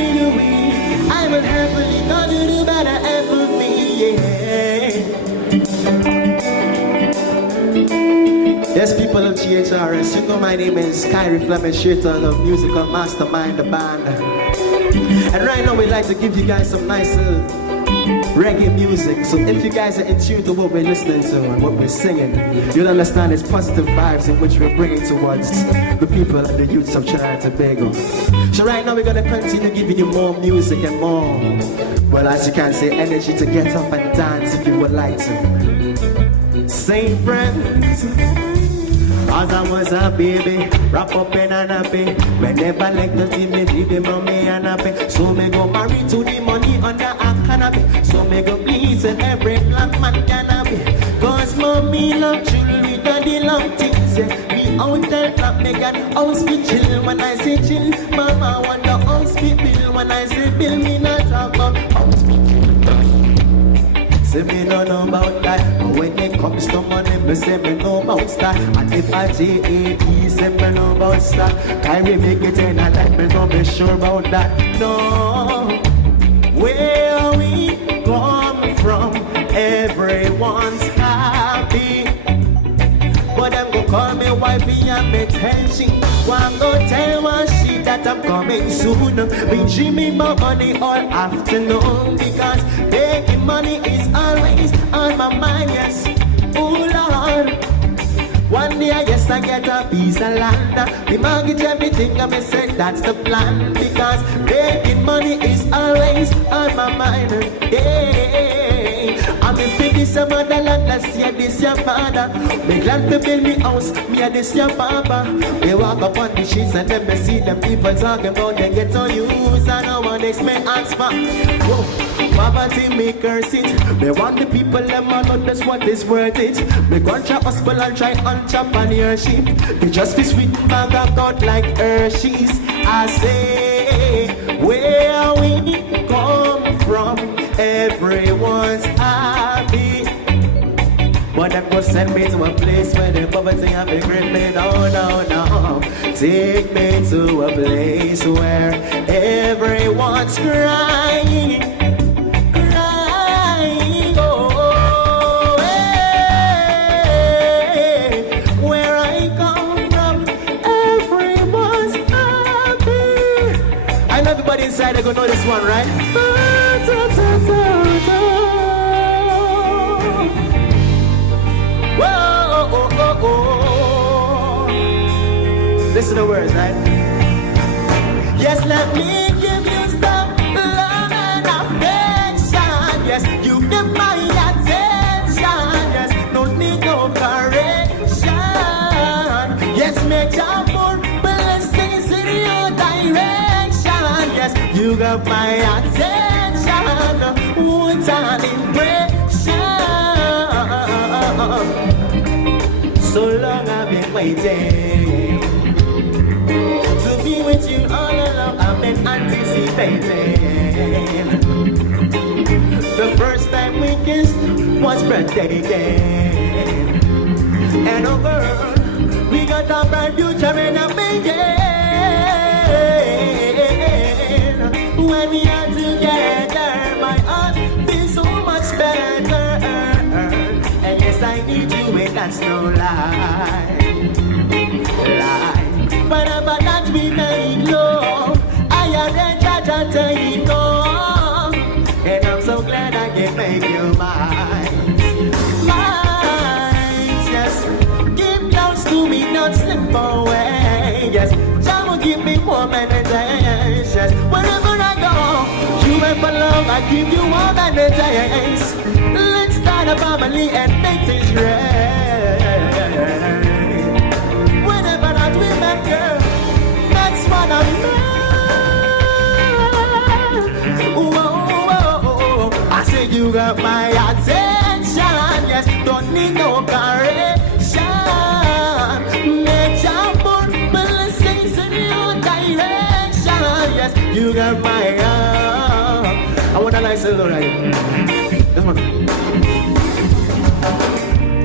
I will happily call you better ever me, yeah. Yes, people of GHRS, you know my name is Kyrie Fleming-Schrater, the musical mastermind, the band. And right now we'd like to give you guys some nice reggae music. So if you guys are in tune to what we're listening to and what we're singing, you'll understand it's positive vibes in which we're bringing towards the people and the youths of Trinidad and Tobago. So right now we're going to continue giving you more music and more, well, as you can say, energy to get up and dance if you would like to. Same friends. As I was a baby, wrap up in a nappy. Me never like to see me leave the mommy and happy. So me go married to the money under a canopy. So me go please and every black man can be. Cause mommy love jewelry, daddy love things. Me out tell black me got house we chill. When I say chill, mama want the house we bill. When I say bill, me not talk about house we chill. Say me no know about that, but when it comes to money, me say me know about that. And if I J-A-E, say me know about that. Kyrie make it in a life, me no be sure about that. No, where we come from, everyone's happy. But them go call me wifey and me tell she, one go tell one she that I'm coming soon. Me dreaming about money all afternoon because making money is always on my mind, yes. Oh Lord, one day yes I get a piece of land. Me mortgage everything and me say that's the plan because making money is always on my mind. Yeah, I'm in 50 some other land, let's see this your father. Me glad to build me house, me a this your papa. We walk up on the streets and then me see them people talking about they get to use and no one makes me ask for. Whoa. Poverty me curse it. Me want the people them all know that's what is worth it. Me go chop hospital and try and chop on your sheep. They just be sweet bag of God like Hershey's. I say where we come from, everyone's happy. But them go send me to a place where the poverty have been grip me. No, no, no. Take me to a place where everyone's crying. Inside, I go know this one, right? Whoa, oh, oh, oh. Listen to the words, right? Yes, let me give you some love and affection. Yes, you give my attention. So long I've been waiting to be with you all along. I've been anticipating. The first time we kissed was breathtaking. And oh girl, we got a bright future in a making. When we are together, my heart feels so much better. And yes, I need you, and that's no lie. Whenever that we make love, I am the judge and take off. And I'm so glad I can make you mine. Mine, yes. Keep close to me, don't slip away. Yes, Jah will give me warm and days. Yes, wherever I go, you and for love, I give you warm and days. Let's start a family and make things right. Whenever that we met, girl, that's what I meant. Whoa, I said you got my attention. Yes, don't need no correction. Nature put blessings in your direction. Yes, you got my I want a nice little right. This one.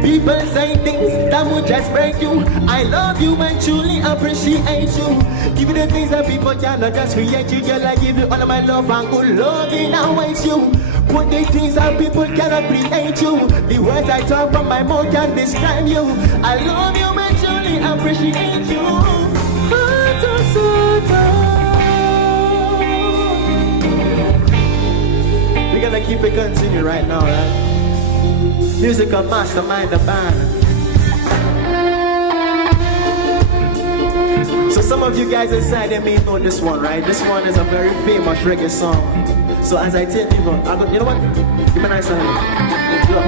People say things that would just break you. I love you and truly appreciate you. Give you the things that people cannot just create you. Girl, I give you all of my love and good loving awaits you. Put the things that people cannot create you. The words I talk from my mouth can describe you. I love you and truly appreciate you. We're gonna keep it continuing right now, right? Musical mastermind the band. So some of you guys inside they may know this one, right? This one is a very famous reggae song. So as I tell people, you know what? Give me a nice hand. Look.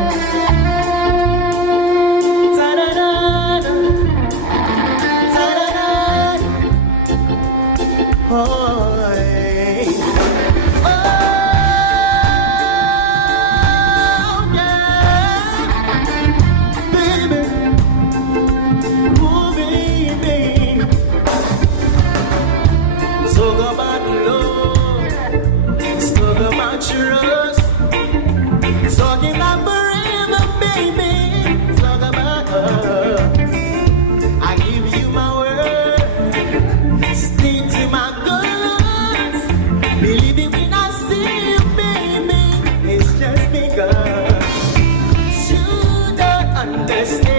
Oh, hey. Talking about forever, baby. Talk about us. I give you my word. Stick to my guns. Believe it when I see you, baby. It's just because you don't understand.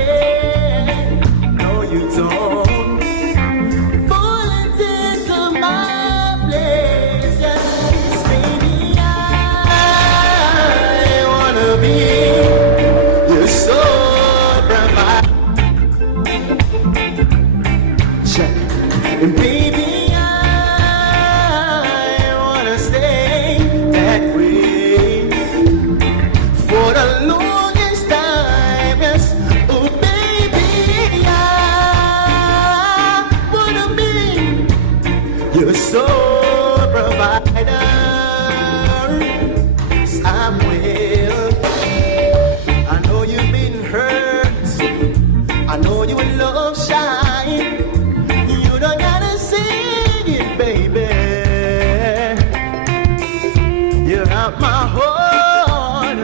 No, you don't. Fall into my place. Yes, baby. You're so bright. Check. And baby, I wanna stay that way for the longest time. Yes. Oh baby, I wanna be your sole provider. I know you will love shine. You don't gotta sing it, baby. You have my heart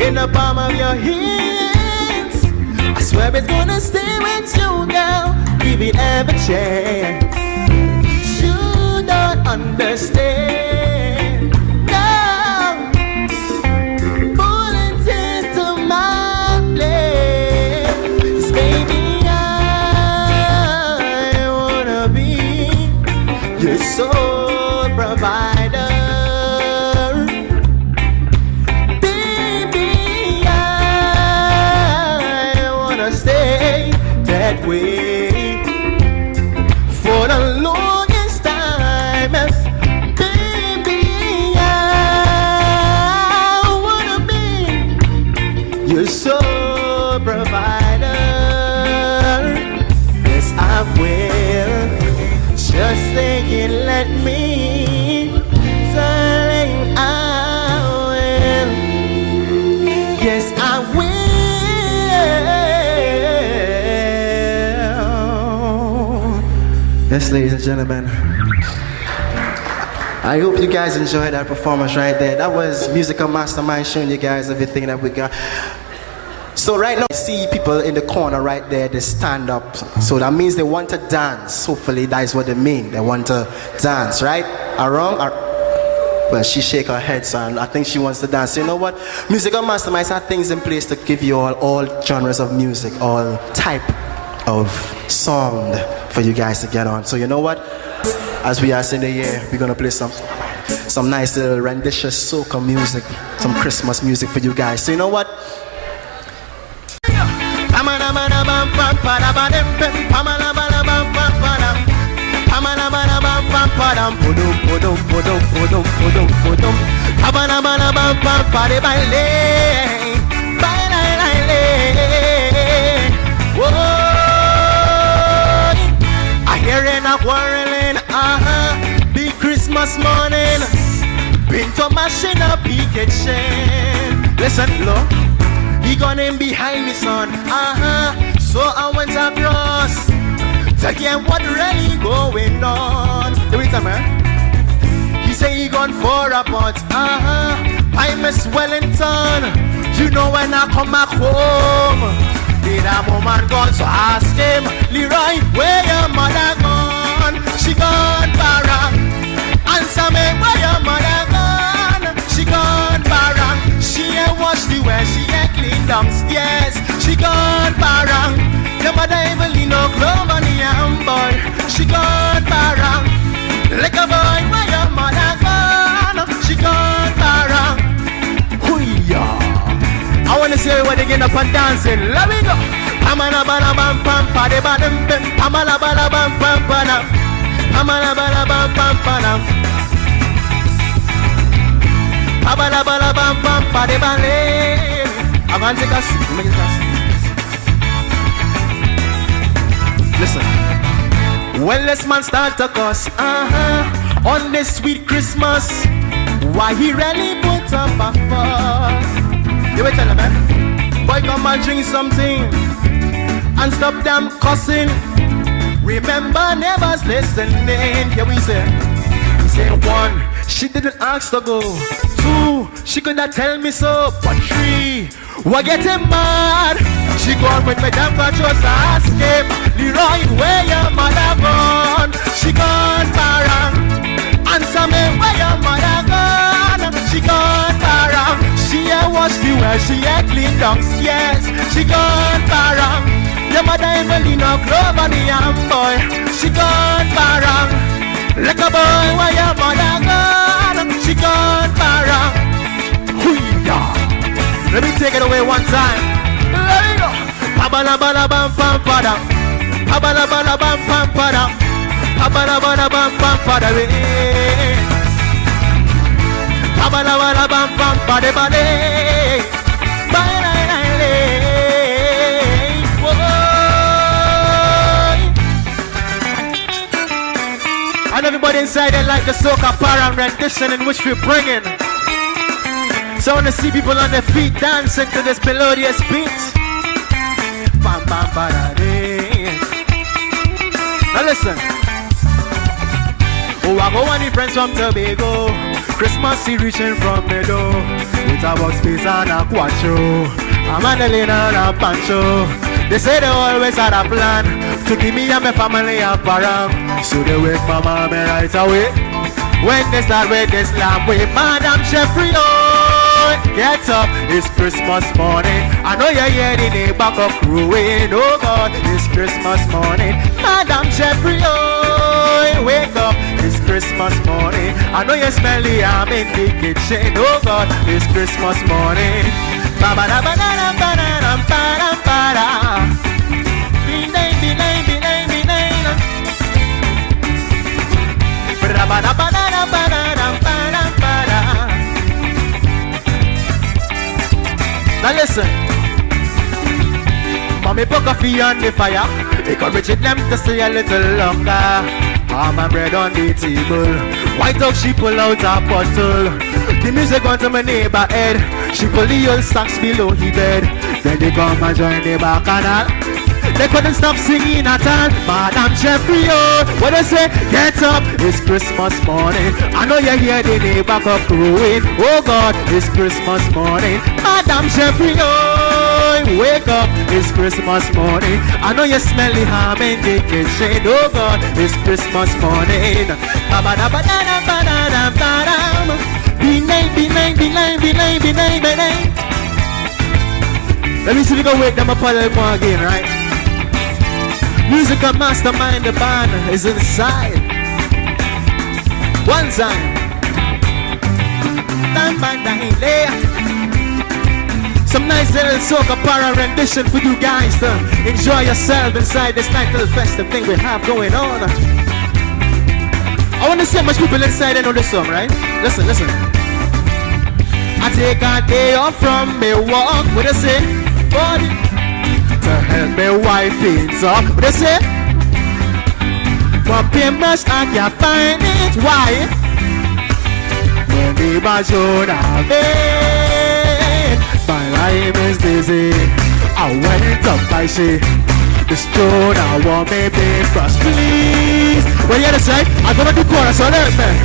in the palm of your hands. I swear it's gonna stay with you, girl. Give it every chance. You don't understand. Sole provider, baby, I wanna stay that way for the longest time. Baby, I wanna be your sole provider. Yes, I will. Just think it, let me, darling, I will. Yes, I will. Yes, ladies and gentlemen. I hope you guys enjoyed that performance right there. That was Musical Mastermind showing you guys everything that we got. So right now, I see people in the corner right there, they stand up. So that means they want to dance. Hopefully that is what they mean. They want to dance, right? Wrong? Well, she shake her head, son. I think she wants to dance. So you know what? Musical Masterminds have things in place to give you all genres of music, all type of sound for you guys to get on. So you know what? As we are in the year, we're gonna play some nice little rendition soca music, some Christmas music for you guys. So you know what? Hearing a quarreling, big Christmas morning, Pinto mashing up big kitchen. Listen, look, he gone in behind me, son, so I went across to hear what really going on. Wait a minute. He say he gone for a pot, I Miss Wellington. You know when I come back home, did a woman gone, so ask him, Leroy, where your mother gone? She gone barrack. Answer me, where your mother gone? She gone barrack. She ain't wash the way, she ain't clean downstairs. She gone barrack. Your mother even leave no glove on the arm, boy. She gone barrack. Like a boy, where your mother gone? She gone barrack. Hoo-yah. I wanna see everybody getting up and dancing. Let me go. Amana bana bam pam pa de ba dem bem. Amana bana bam pam pa na. Amana bana bam pam pa na. Amana bana bam pam pa de ba le. I'm gonna take a seat. Make it fast. Listen. Well, this man start to cuss. On this sweet Christmas, why he really put up a fuss? You wait, tell him, man. Boy, come and drink something and stop them cussing. Remember, neighbors listening. Here we say, 1, she didn't ask to go. 2, she could not tell me so. But 3, we're getting mad. She gone with my damn controls, ask him, Leroy, where your mother gone? She gone barang. Answer me, where your mother gone? She gone barang. She ain't wash the way, she ain't clean downstairs. She gone barang. Your mother ain't really no glove on the arm, boy. She gone barang. Like a boy, where your mother gone? She gone barang. Hoo-yah. Let me take it away one time. Let me go. Abala bala bam pam pada. Abala bala bam pam pada. Abala bala bam pam pada. Abala bala bam pam pada pada. And everybody inside they like the soca para rendition in which we're bringing. So I want to see people on their feet dancing to this melodious beat. Bam, bam, ba-da-dee. Now listen. Oh, I go and the friends from Tobago. Christmas he reaching from the door. With a box piece and a quattro. A mandolin and a pancho. They say they always had a plan to give me and my family a param. So they wake my mama right away. When they start with this lamb with Madam Jeffrey, oh, get up, it's Christmas morning. I know you're hearing the back of crowing. Oh God, it's Christmas morning. Madam Jeffrey, oh, wake up, it's Christmas morning. I know you smell the ham in the kitchen. Oh God, it's Christmas morning. Ba-ba-da-ba-da-ba-da-ba-da-ba-da. Now listen, mommy put coffee on the fire, encouraging them to stay a little longer. Palm and bread on the table, white dog she pull out a bottle. The music on to my neighbor head, she pull the old socks below his bed. Then they come and join the bacchanal. They couldn't stop singing at all. Madam Jeffrey, oh, what they say? Get up, it's Christmas morning. I know you hear the neighbor come crowing. Oh God, it's Christmas morning. Madam Jeffrey, oh, wake up, it's Christmas morning. I know you smell the ham in the kitchen. Oh God, it's Christmas morning. Let me see if we can wake them up a little more again, right? Musical mastermind, the band is inside. One time. Some nice little soca para rendition for you guys to enjoy yourself inside this nice little festive thing we have going on. I want to see how much people inside they know this song, right? Listen, listen. I take a day off from me walk, what I say? Body to help me wipe things up, what I say? For payments I can't find it, why? Maybe my should have it. My life is dizzy. I went up by she. This tune I want me be brush, please. Well, you say, I'm gonna do chorus on it, man.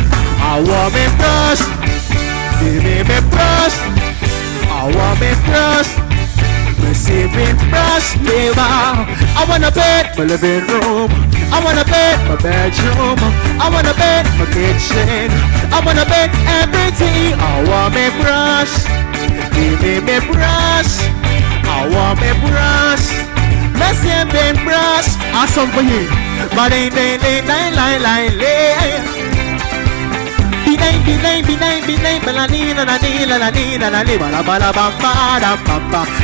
I want me brush. Give me brush. I want me brush. Receiving brush, yeah. I wanna bed my living room. I wanna bed my bedroom. I wanna bed my kitchen. I wanna bed everything. I want me brush. Give me brush. I want me brush. Let's see me brush. Awesome for you. But ain't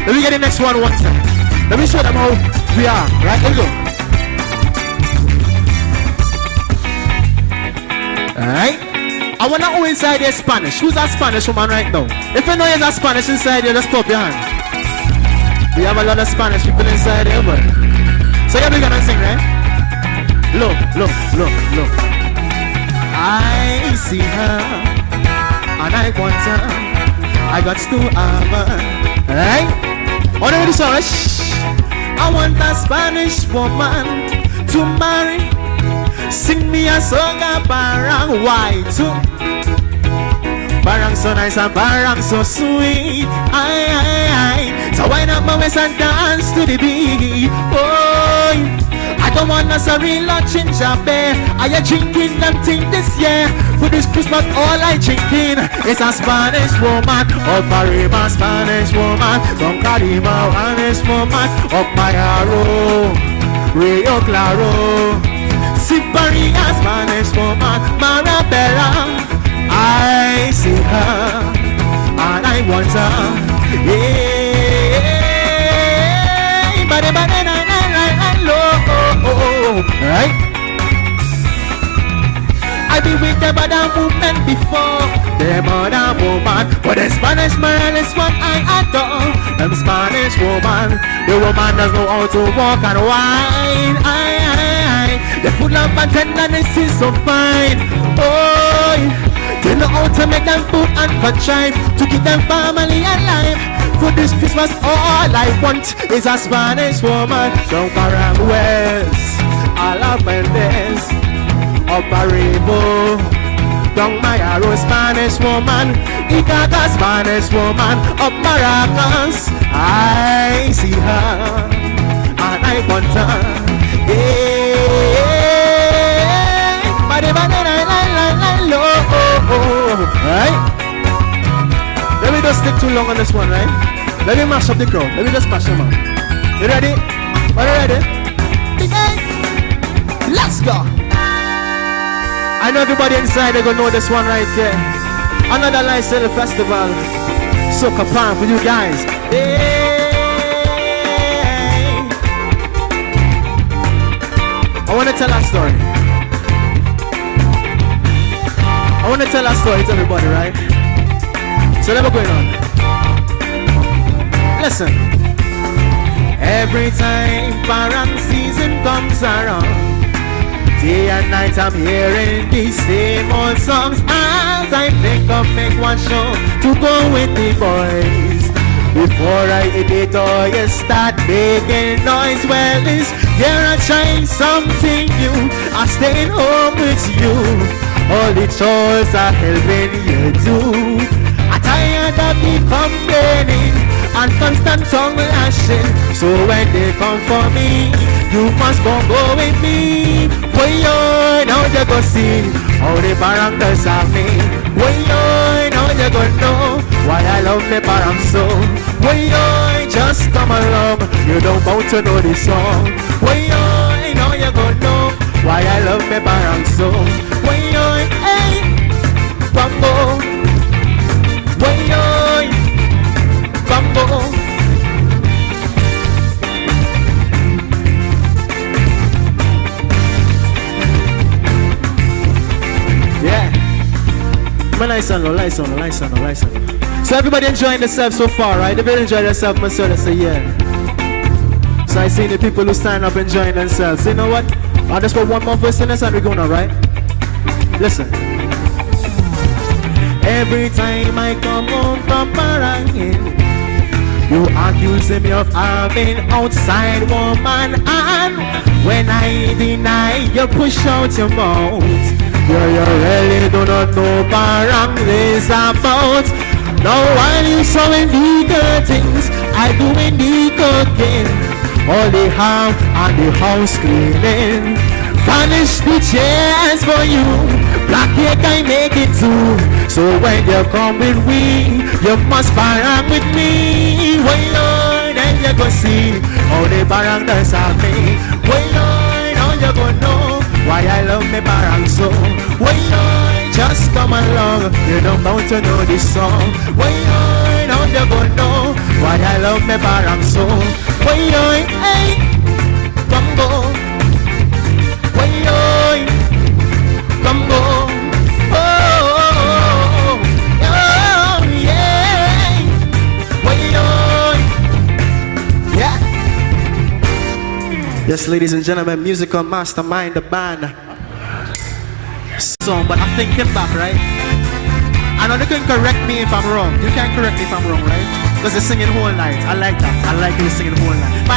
let me get the next one time. Let me show them how we are. Right, here we go. Alright. I wanna know inside there Spanish. Who's a Spanish woman right now? If you know you're a Spanish inside there, just pop your hand. We have a lot of Spanish people inside there, but so you're gonna sing, right? Look. I see her and I want her. I got to have her. Alright? What are you saying? I want a Spanish woman to marry. Sing me a song of barang. Why too? Barang so nice and barang so sweet. Aye. So why not my waist and dance to the beat? Oh, I don't want us a real lot ginger beer. Are you drinking them thing this year? For this Christmas all I drinking is a Spanish woman. Up Marima, Spanish woman. Don Carima, Spanish woman. Up my arrow, Rio Claro. Siparia, Spanish woman. Marabella, I see her and I want her. Yeah, but right? I've been with them other women before. Them other woman, but the Spanish man is what I adore. Them Spanish woman, the woman does know how to walk and whine. The full of tenderness is so fine. Oh, they know how to make them food and contrive to keep them family alive. For this Christmas, all I want is a Spanish woman. Don't Parangues, Alapendes, Oparibo. Don't my arrow, Spanish woman. Icata, Spanish woman. Up Maracas, I see her and I want her. Right? Let me just stick too long on this one, right? Let me mash up the crowd. Let me just mash them up. You ready? Are you ready? Let's go! I know everybody inside, they're gonna know this one right here. Another nice little festival. Soca Pan for you guys. Hey. I want to tell a story. I want to tell a story to everybody, right? So let me going on. Listen. Every time parang season comes around, day and night I'm hearing these same old songs. As I think of make one show to go with the boys. Before I hit it all, you start making noise. as well as here I trying something new. I'm staying home with you. All the chores are helping you do. I'm tired of me complaining and constant tongue lashing. So when they come for me, you must go with me. When you now you go see how the barangas are me. When you now you go know why I love the barang so. When you just come along, you don't want to know the song. When you now you go know why I love the barang so. When you hey, bambo. When you bambo. Yeah. Lights on. So everybody enjoying themselves so far, right? Everybody enjoying themselves, myself, I say yeah. So I see the people who stand up enjoying themselves. So you know what? I'll just put one more verse in this and we're going on, right? Listen. Every time I come home from Barangay, you accusing me of having outside woman, and when I deny, you push out your mouth. You really do not know Barang is about. Now while you sewing legal things, I doing the cooking, all the house and the house cleaning. Furnish the chairs for you, black cake I make it too. So when you come with me, you must barang with me. When Lord, and you go see how the barang does have me. When Lord, now you go know why I love me barang so. When Lord, just come along, you don't want to know this song. When Lord, now you go know why I love me barang so. When Lord, hey, bambo. When Lord, bambo. Oh, oh, yeah. When Lord, yeah. Yes, ladies and gentlemen, musical mastermind, the band. Song, but I'm thinking back, right? I know you can correct me if I'm wrong. You can correct me if I'm wrong, right? Because they're singing whole night. I like that. I like you singing whole night.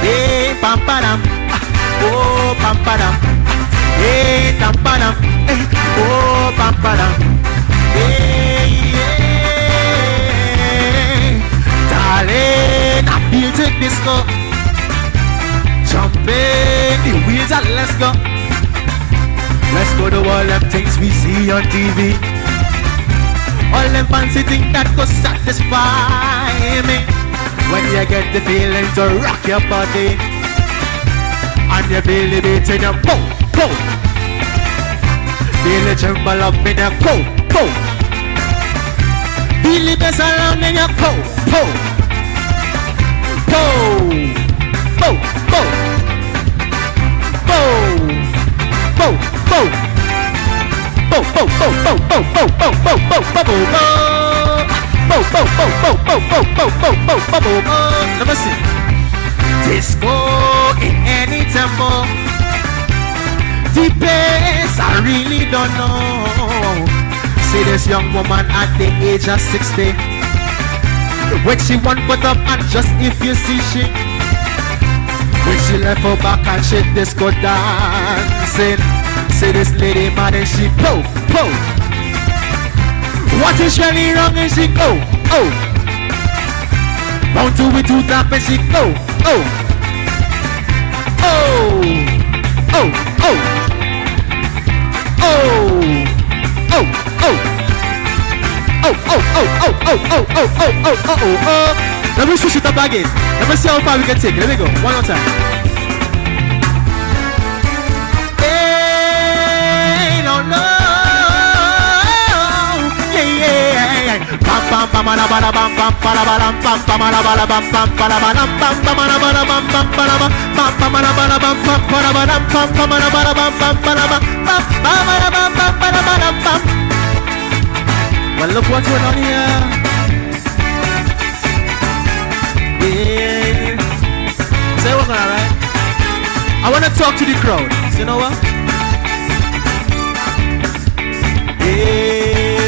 Hey, pam padam, oh pam padam, hey tam padam, oh pam padam, hey, darling, I feel the disco, jumping the wheels and let's go to all them things we see on TV, all them fancy things that could satisfy me. When you get the feeling to rock your body and you feel the beat in your boom, boom. Feel the tremble up in your boom, boom. Feel the bass around in your boom, boom. Boom, boom, boom. Boom, boom, boom. Boom, boom, boom, boom, boom, boom, boom, boom, boom, boom, boom. Boom, boom, boom, boom, boom, boom, boom, boom, boom, boom, boom. Let me see. Disco in any tempo. The bass, I really don't know. See this young woman at the age of 60. When she want put up and just if you see she. When she left her back and she disco dancing. See this lady man and she po, po. What is really wrong and she go, oh. Bound to it to tap and she go, oh. Oh, oh, oh. Oh, oh, oh. Oh, oh, oh, oh, oh, oh, oh, oh, oh, oh, oh. Let me switch it up again. Let me see how far we can take it. Let me go, one more time. Hey, no, no. Pam pam pam pam pam pam pam pam pam pam well, look what's going on here. want to talk to the crowd. So you know what? Hey.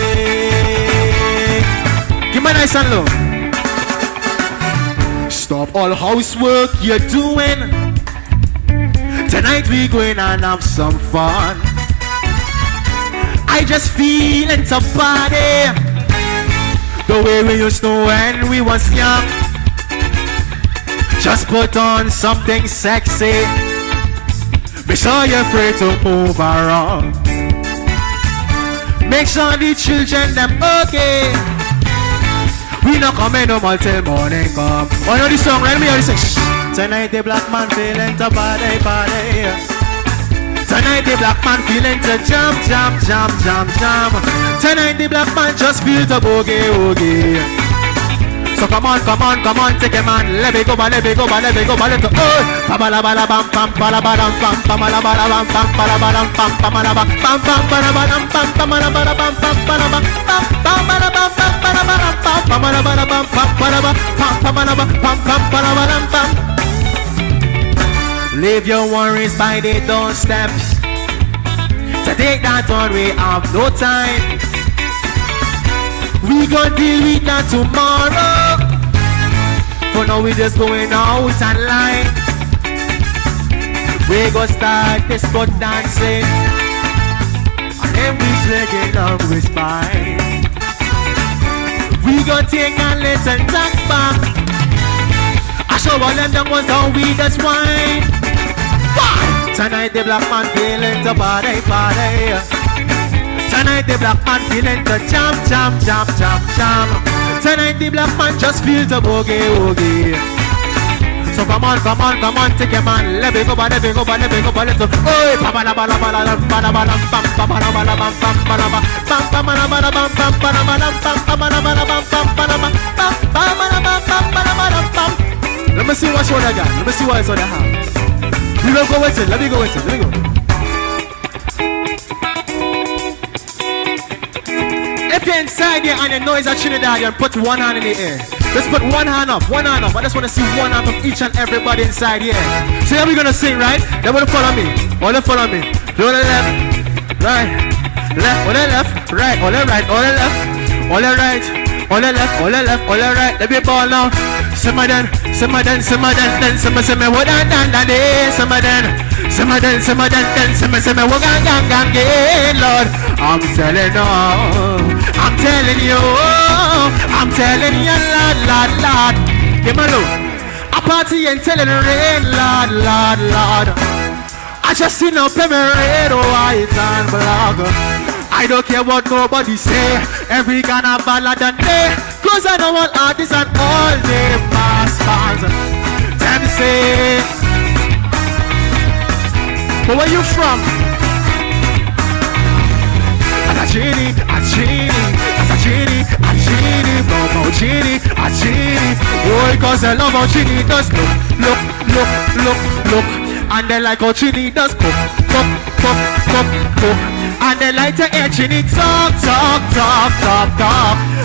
Give me a nice and low. Stop all housework you're doing. Tonight we going and have some fun. I just feeling to party the way we used to when we was young. Just put on something sexy. Make sure you're free to move around. Make sure the children them okay. We not coming no more till morning come. Oh, you know this song, right? Me hear this sing. Tonight the black man feeling to party, party. Tonight the black man feeling to jump, jump, jump, jump, jump. Tonight the black man just feel to boogie, boogie. So come on, come on, come on, take a man. Let me go, let me go, let me go, let me go. Oh, pamala bala bam pam pala bam pam pamala bala bam pam pala bam pam pamala bam pam pam pala bam pam pamala bala bam pam pala bam pam pamala bam pam pala bam pam pamala bala bam pam pala bam pam pamala bam pam pam pala bam pam. Leave your worries by the doorsteps. To take that on, we have no time. We gon' deal with that tomorrow. For now we just going out and line. We gon' start this spot dancing. And then we shaking up with spine. We gon' take a little talk back. I show all them young ones how we just wine. Tonight the black man feeling to party, party. Tonight the black man feeling to jump, jump, jump, jump, jump. Tonight the black man just feel to boogie, boogie. So come on, come on, come on, take your man. Let me go, let me go, let me go, let me go. Oh, pam pam pam pam pam pam pam pam pam pam. Let me see what's on the gun. Let me see what's on the hand. We don't go with it. Let me go with it. Let me go. If you're inside here and you know it's a Trinidad, you put one hand in the air. Just put one hand up, one hand up. I just want to see one hand from each and everybody inside here. So here we're gonna sing, right? Then wanna follow me. All the follow me. To the left, right, left, all the left, right, all the right, all the left, all the right, all the left, all the left, all the right. Let me ball now. Simmer then, then simmer, what dan dan dan day. Simmer then, then simmer, what gang gang gang gang. Lord, I'm telling you, Lord. Give me a look. A party and telling rain, Lord. I just seen up every red, white and black. I don't care what nobody say. Every kind of ballad and day. Cause I know all artists and all the pastors. Them say, but where you from? A genie, boy, cause I love how Genie does look. And they like how Genie does cook. And they like to hear Genie talk.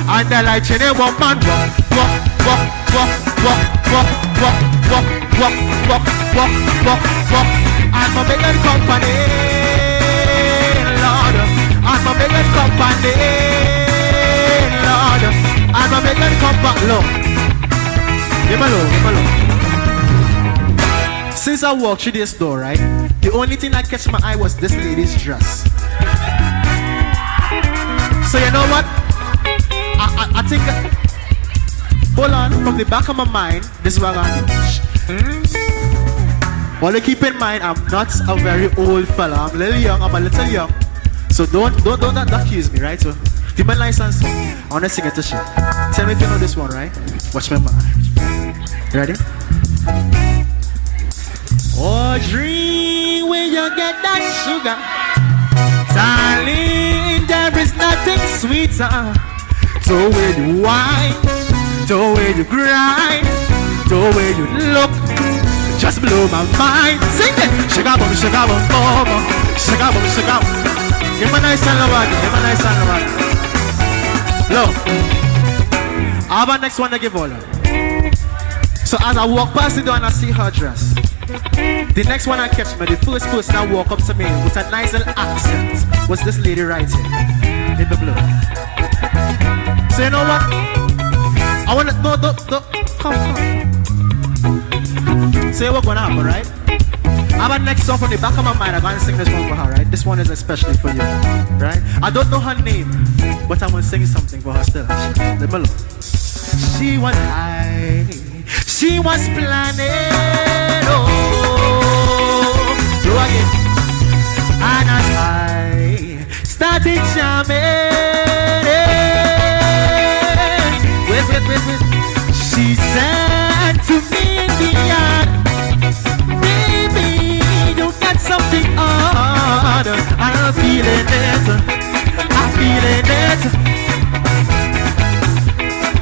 And they like Genie walk. I'm a big company, Lord. I'm a big company, Lord. I'm a big company, Lord. Give me low. Since I walked through this door, right, the only thing that catch my eye was this lady's dress. So you know what? I think, hold on, from the back of my mind, this is what I'm gonna do. Only keep in mind, I'm not a very old fella. I'm a little young. So don't accuse me, right? So give me a license. I wanna sing it to you. Tell me if you know this one, right? Watch my mind. You ready? Oh, dream when you get that sugar, darling, there is nothing sweeter. The way you whine, the way you grind, the way you look, just blow my mind. Sing it! Sugar bum, boom. Sugar bum. Give me a nice and look, I have a next one to give all of. So as I walk past the door and I see her dress, the next one I catch me, the first person that walk up to me with a nice little accent was this lady right here in the blue. So you know what? I want to, no, come. Say what's gonna happen, right? I have a next song from the back of my mind. I'm gonna sing this one for her, right? This one is especially for you, right? I don't know her name, but I'm gonna sing something for her still. Let me look. She was high, she was planning, oh, do again. And as I started jamming, wait. She said to me in the yard, baby, you got something on, and I'm feeling it, I'm feeling it.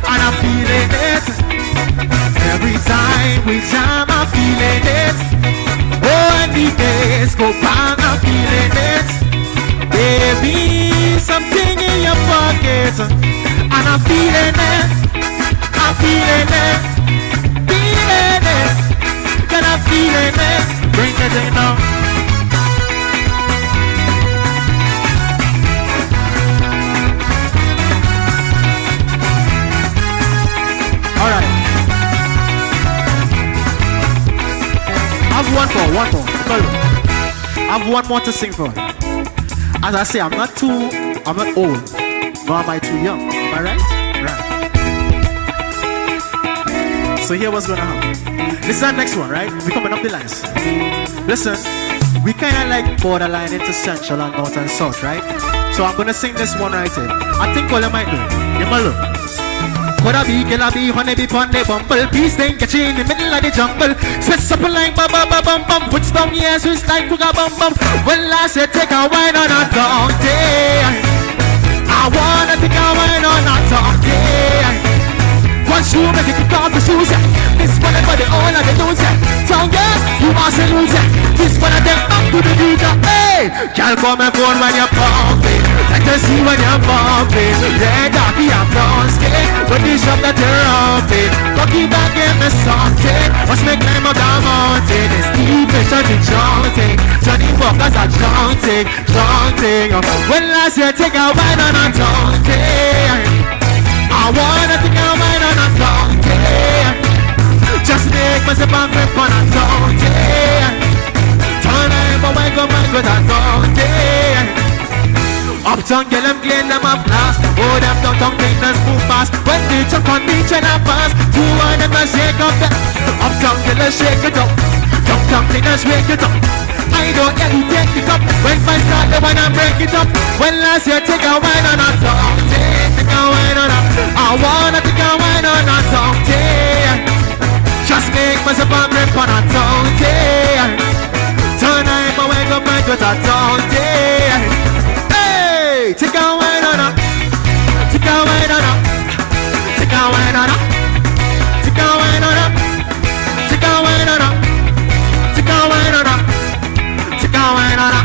And I'm feeling it. Every time we jam, I'm feeling it. Oh, and the days go by, I'm feeling it. Baby, something in your pocket. And I'm feeling it. I'm feeling it. Feeling it. And I'm feeling it. Bring it in now. Alright. I have one more. I have one more to sing for. As I say, I'm not old, nor am I too young. Am I right? Right. So here what's gonna happen. This is our next one, right? We're coming up the lines. Listen, we kinda like borderline into central and north and south, right? So I'm gonna sing this one right here. I think all you might do. You might look. Could I be, honey be pon the bumble. Peace then catch you in the middle of the jungle. Sets up like bum. Puts down yes, it's like bum. Well, I said take a wine on a donkey. I wanna take a wine on a donkey. Once you make it kick off the shoes, this one for the all of the loser. So yes, you must lose it. This one of them back to the DJ. Hey, girl, call my phone when you're pumping. Let us see when you're bumping. Red, darky, and brown skin. When you shop that you're rumping. Rocky back in the something. Watch me climb up the mountain. It's deep vision to chanting. Johnny Walker's a chanting. When last year take a wine on a chanting. I wanna take a wine on a chanting. Just make myself a grip on a chanting. Turn I'm a wake up with a chanting. Uptown, get them clean them up last. Oh, them downtown cleaners move fast. When they jump on the train and pass, two of them a shake up the uptown, get them shake it up. Downtown cleaners wake it up. I don't get you take it up. When I start the wine and break it up. When last year take a wine on a tongue. Take a wine on a. I wanna take a wine on a tongue. Just make myself a grip on a tongue. Turn I'm a wake up and with a tongue. Take a wine on a, take a wine on a, take a wine on a, take a wine on a, take a wine on a, take a wine on a, take a wine on a,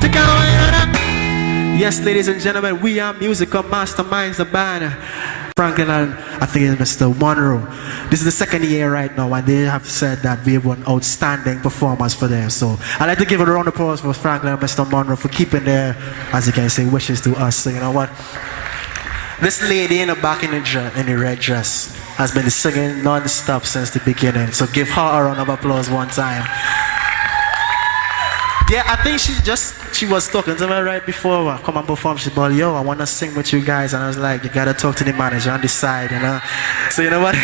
take a wine on a. Yes, ladies and gentlemen, we are musical masterminds, the band. Franklin and I think it's Mr. Monroe. This is the second year right now, and they have said that we have won outstanding performance for them. So I'd like to give a round of applause for Franklin and Mr. Monroe for keeping their, as you can say, wishes to us. So you know what? This lady in the back in the red dress has been singing non-stop since the beginning. So give her a round of applause one time. Yeah, I think she was talking to me right before I come and perform. She said, yo, I want to sing with you guys. And I was like, you got to talk to the manager on the side, you know. So you know what?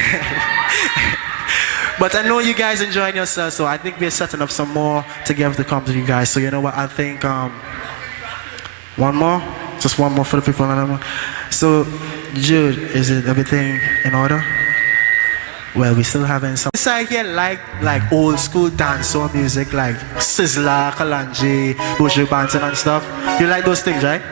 But I know you guys enjoying yourselves, so I think we're setting up some more together to come to you guys. So you know what? I think one more? Just one more for the people. So, Jude, is it everything in order? Well, we still having some. Inside here like old school dancehall music, like Sizzla, Kalanji, Buju Banton and stuff. You like those things, right?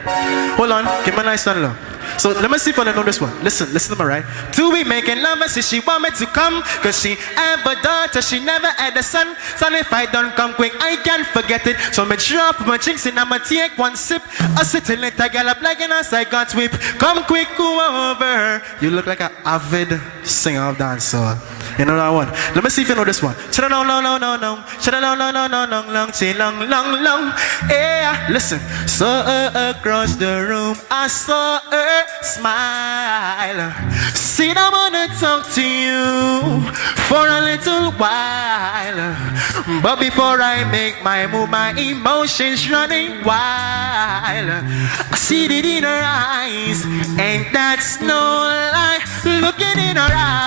Hold on, give me a nice one, look. So let me see if I know this one. Listen to me, right? Do we making love and say she want me to come? Cause she have a daughter, she never had a son. So if I don't come quick, I can't forget it. So me drop my drinks and I'ma take one sip. I sit and let her get up like an ass I got whip. Come quick, go over. You look like an avid singer of dancehall. You know that one? Let me see if you know this one. Cha-da-long, long, long, long, long. Cha-da-long, long, long, long, long, long, cha-long, long, long. Yeah, listen. Saw her across the room, I saw her smile. Said I wanna talk to you for a little while. But before I make my move, my emotions running wild. I see it in her eyes, and that's no lie. Looking in her eyes,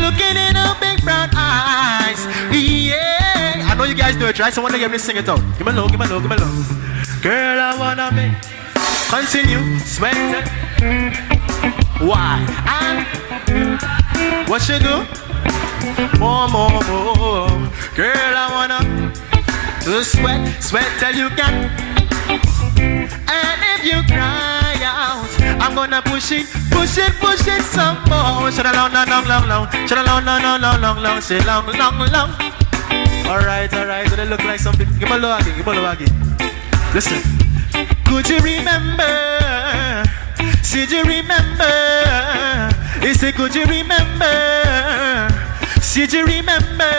looking in her big brown eyes. Yeah, I know you guys do it, right? So I want to get me to sing it out. Give me low, give me low, give me low. Girl, I wanna make continue sweating. Why? And what you do? More, more, more. Girl, I wanna to sweat, sweat till you can. And if you cry out, I'm gonna push it, push it, push it some more. Should I long, long, long, long, long? Should I long, long, long, long, long, long? Say long, long, long. Alright, alright. Do they look like something? Give me a low again, give me a low again. Listen. Could you remember? Did you remember? He said, could you remember? Did you remember?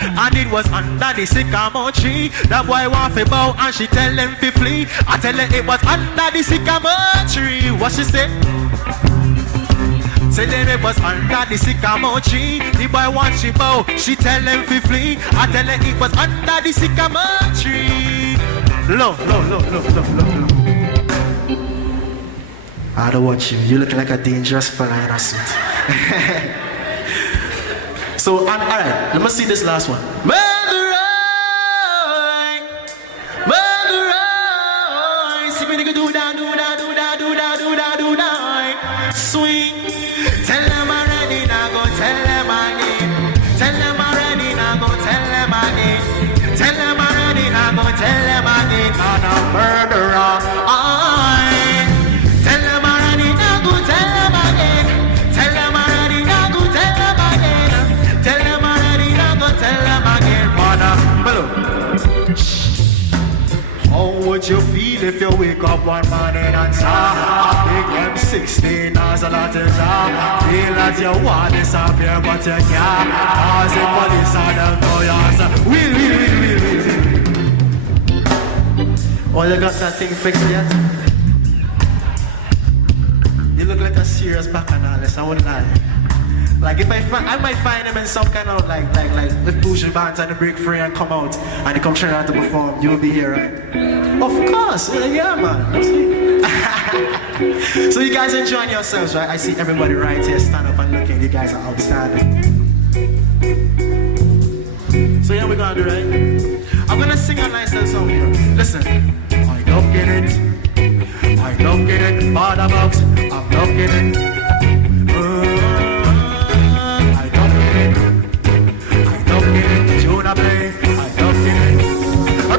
And it was under the sycamore tree. That boy want to bow and she tell him to flee. I tell her it was under the sycamore tree. What she say? Say then it was under the sycamore tree. The boy want to bow, she tell him to flee. I tell her it was under the sycamore tree. Low, low, low, low, low, low, low. I don't watch you. You look like a dangerous fella in a suit. So, alright, let me see this last one. See me nigga do that, do that, do that, do that, do that, do that. Swing. Tell them already, now go tell them again. Tell them already, now go tell them again. Tell them already, now go tell them again. I'm a murderer. Tell them already, now go tell them again. Tell them already, now go tell them again. Tell them already, now go tell them again. How would you feel if you wake up one morning and saw a big M16 as a lot of time? Feel as you want to disappear but you can't. Cause the police are them know you answer. Will. Oh, you got that thing fixed yet? You look like a serious bacchanalist, I wouldn't lie. Like if I might find him in some kind of like the bougie bands and the break free and come out and he come straight out to perform, you'll be here, right? Of course, yeah man. So you guys enjoying yourselves, right? I see everybody right here stand up and looking. You guys are outstanding. So yeah, we're gonna do right. I'm gonna sing a nice little song here. Listen. I don't get it. I don't get it. Bada box. I'm not getting it.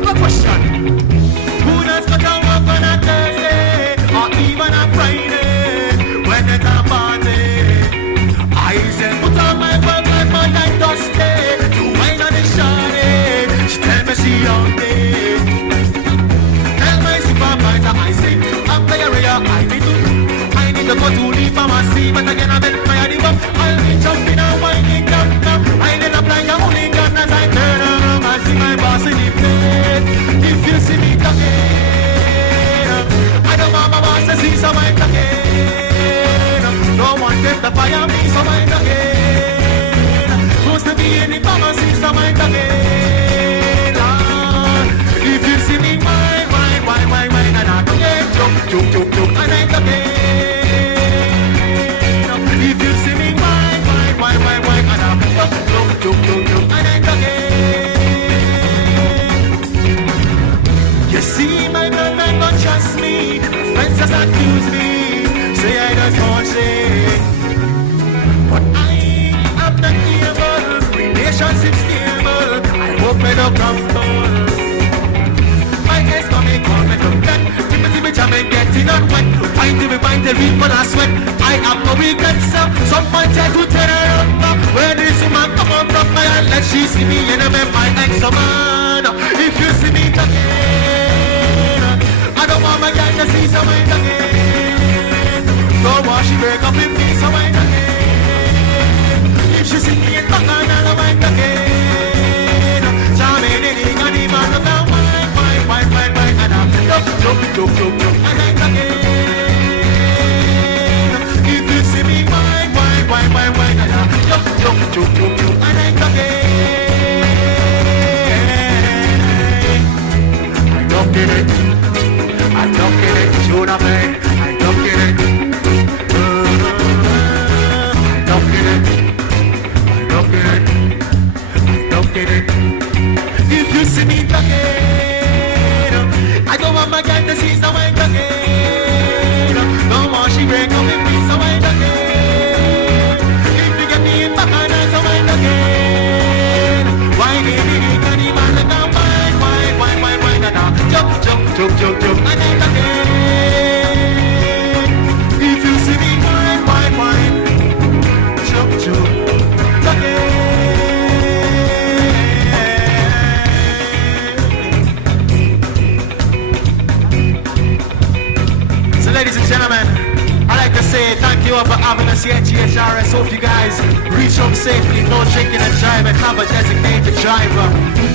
Question. Who does got to work on a Thursday or even a Friday when it's a party? I said put on my work like Monday and Dusty to wine on the shawty. She tell me she on day. Tell my supervisor I say I'm diarrhea I need to go to the pharmacy but again I bet my head up. I'll be jumping and whining down. I end up like a hooligan as I turn around and see my boss in the bed. If you see me talking, I don't want my boss to see somebody talking. No one get the fire me somebody talking. Supposed to be in the pharmacy somebody talking. If you see me wine, and I talking, joke, and I talking. If you see me wine, and I joke, and I talking. You see, my girlfriend don't trust me. Friends just accuse me. Say I just want shit. But I am not able. Relationship stable. I hope I don't crumble. My ex coming, call me from that. People bitch, I'm getting on wet. Find the people I sweat. I am no weekend, sir. Someone try to turn around. Where this woman come on from my hand? Let she see me and I'm my ex-man. If you see me talking, I don't want my guy to see someone again. Don't wash it break up with me, so wine again. If she see me in back and I'll wine again. Charming in the gun, the man look down, wine, wine, wine, wine, wine, and I'm jump, jump, jump, jump, jump, and wine again. If you see me wine, wine, wine, wine, wine, and I'm jump, jump, jump, jump, jump, and wine again. I don't get it. I don't get it. Tuna man, I don't get it. I don't get it. I don't get it. I don't get it. If you see me again, I don't want my girl to see so wine again. No more she break up with me so wine again. If you get me in back and dance so wine again. Wine in the man and now wine, wine, wine, wine, wine and now jump, jump, jump, jump, jump and then again. If you see me wine, wine, wine, jump, jump, again. So ladies and gentlemen, I'd like to say thank you all for having us here at GHRS. Hope you guys reach home safely, no drinking and driving, have a designated driver.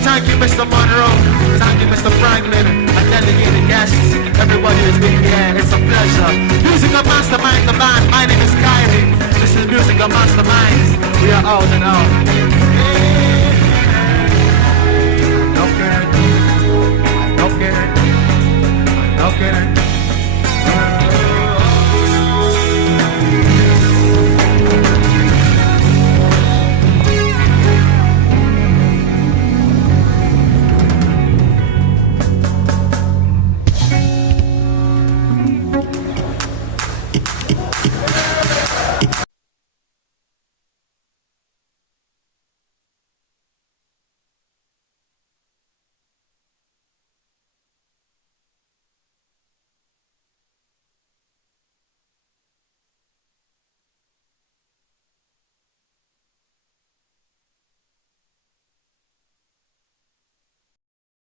Thank you, Mr. Monroe. Thank you, Mr. Franklin, and delegated guests. Everybody who's been here, it's a pleasure. Musical Mastermind, the band. My name is Kyrie. This is Musical Masterminds. We are out and out. I don't get it. I don't get it. I don't get it.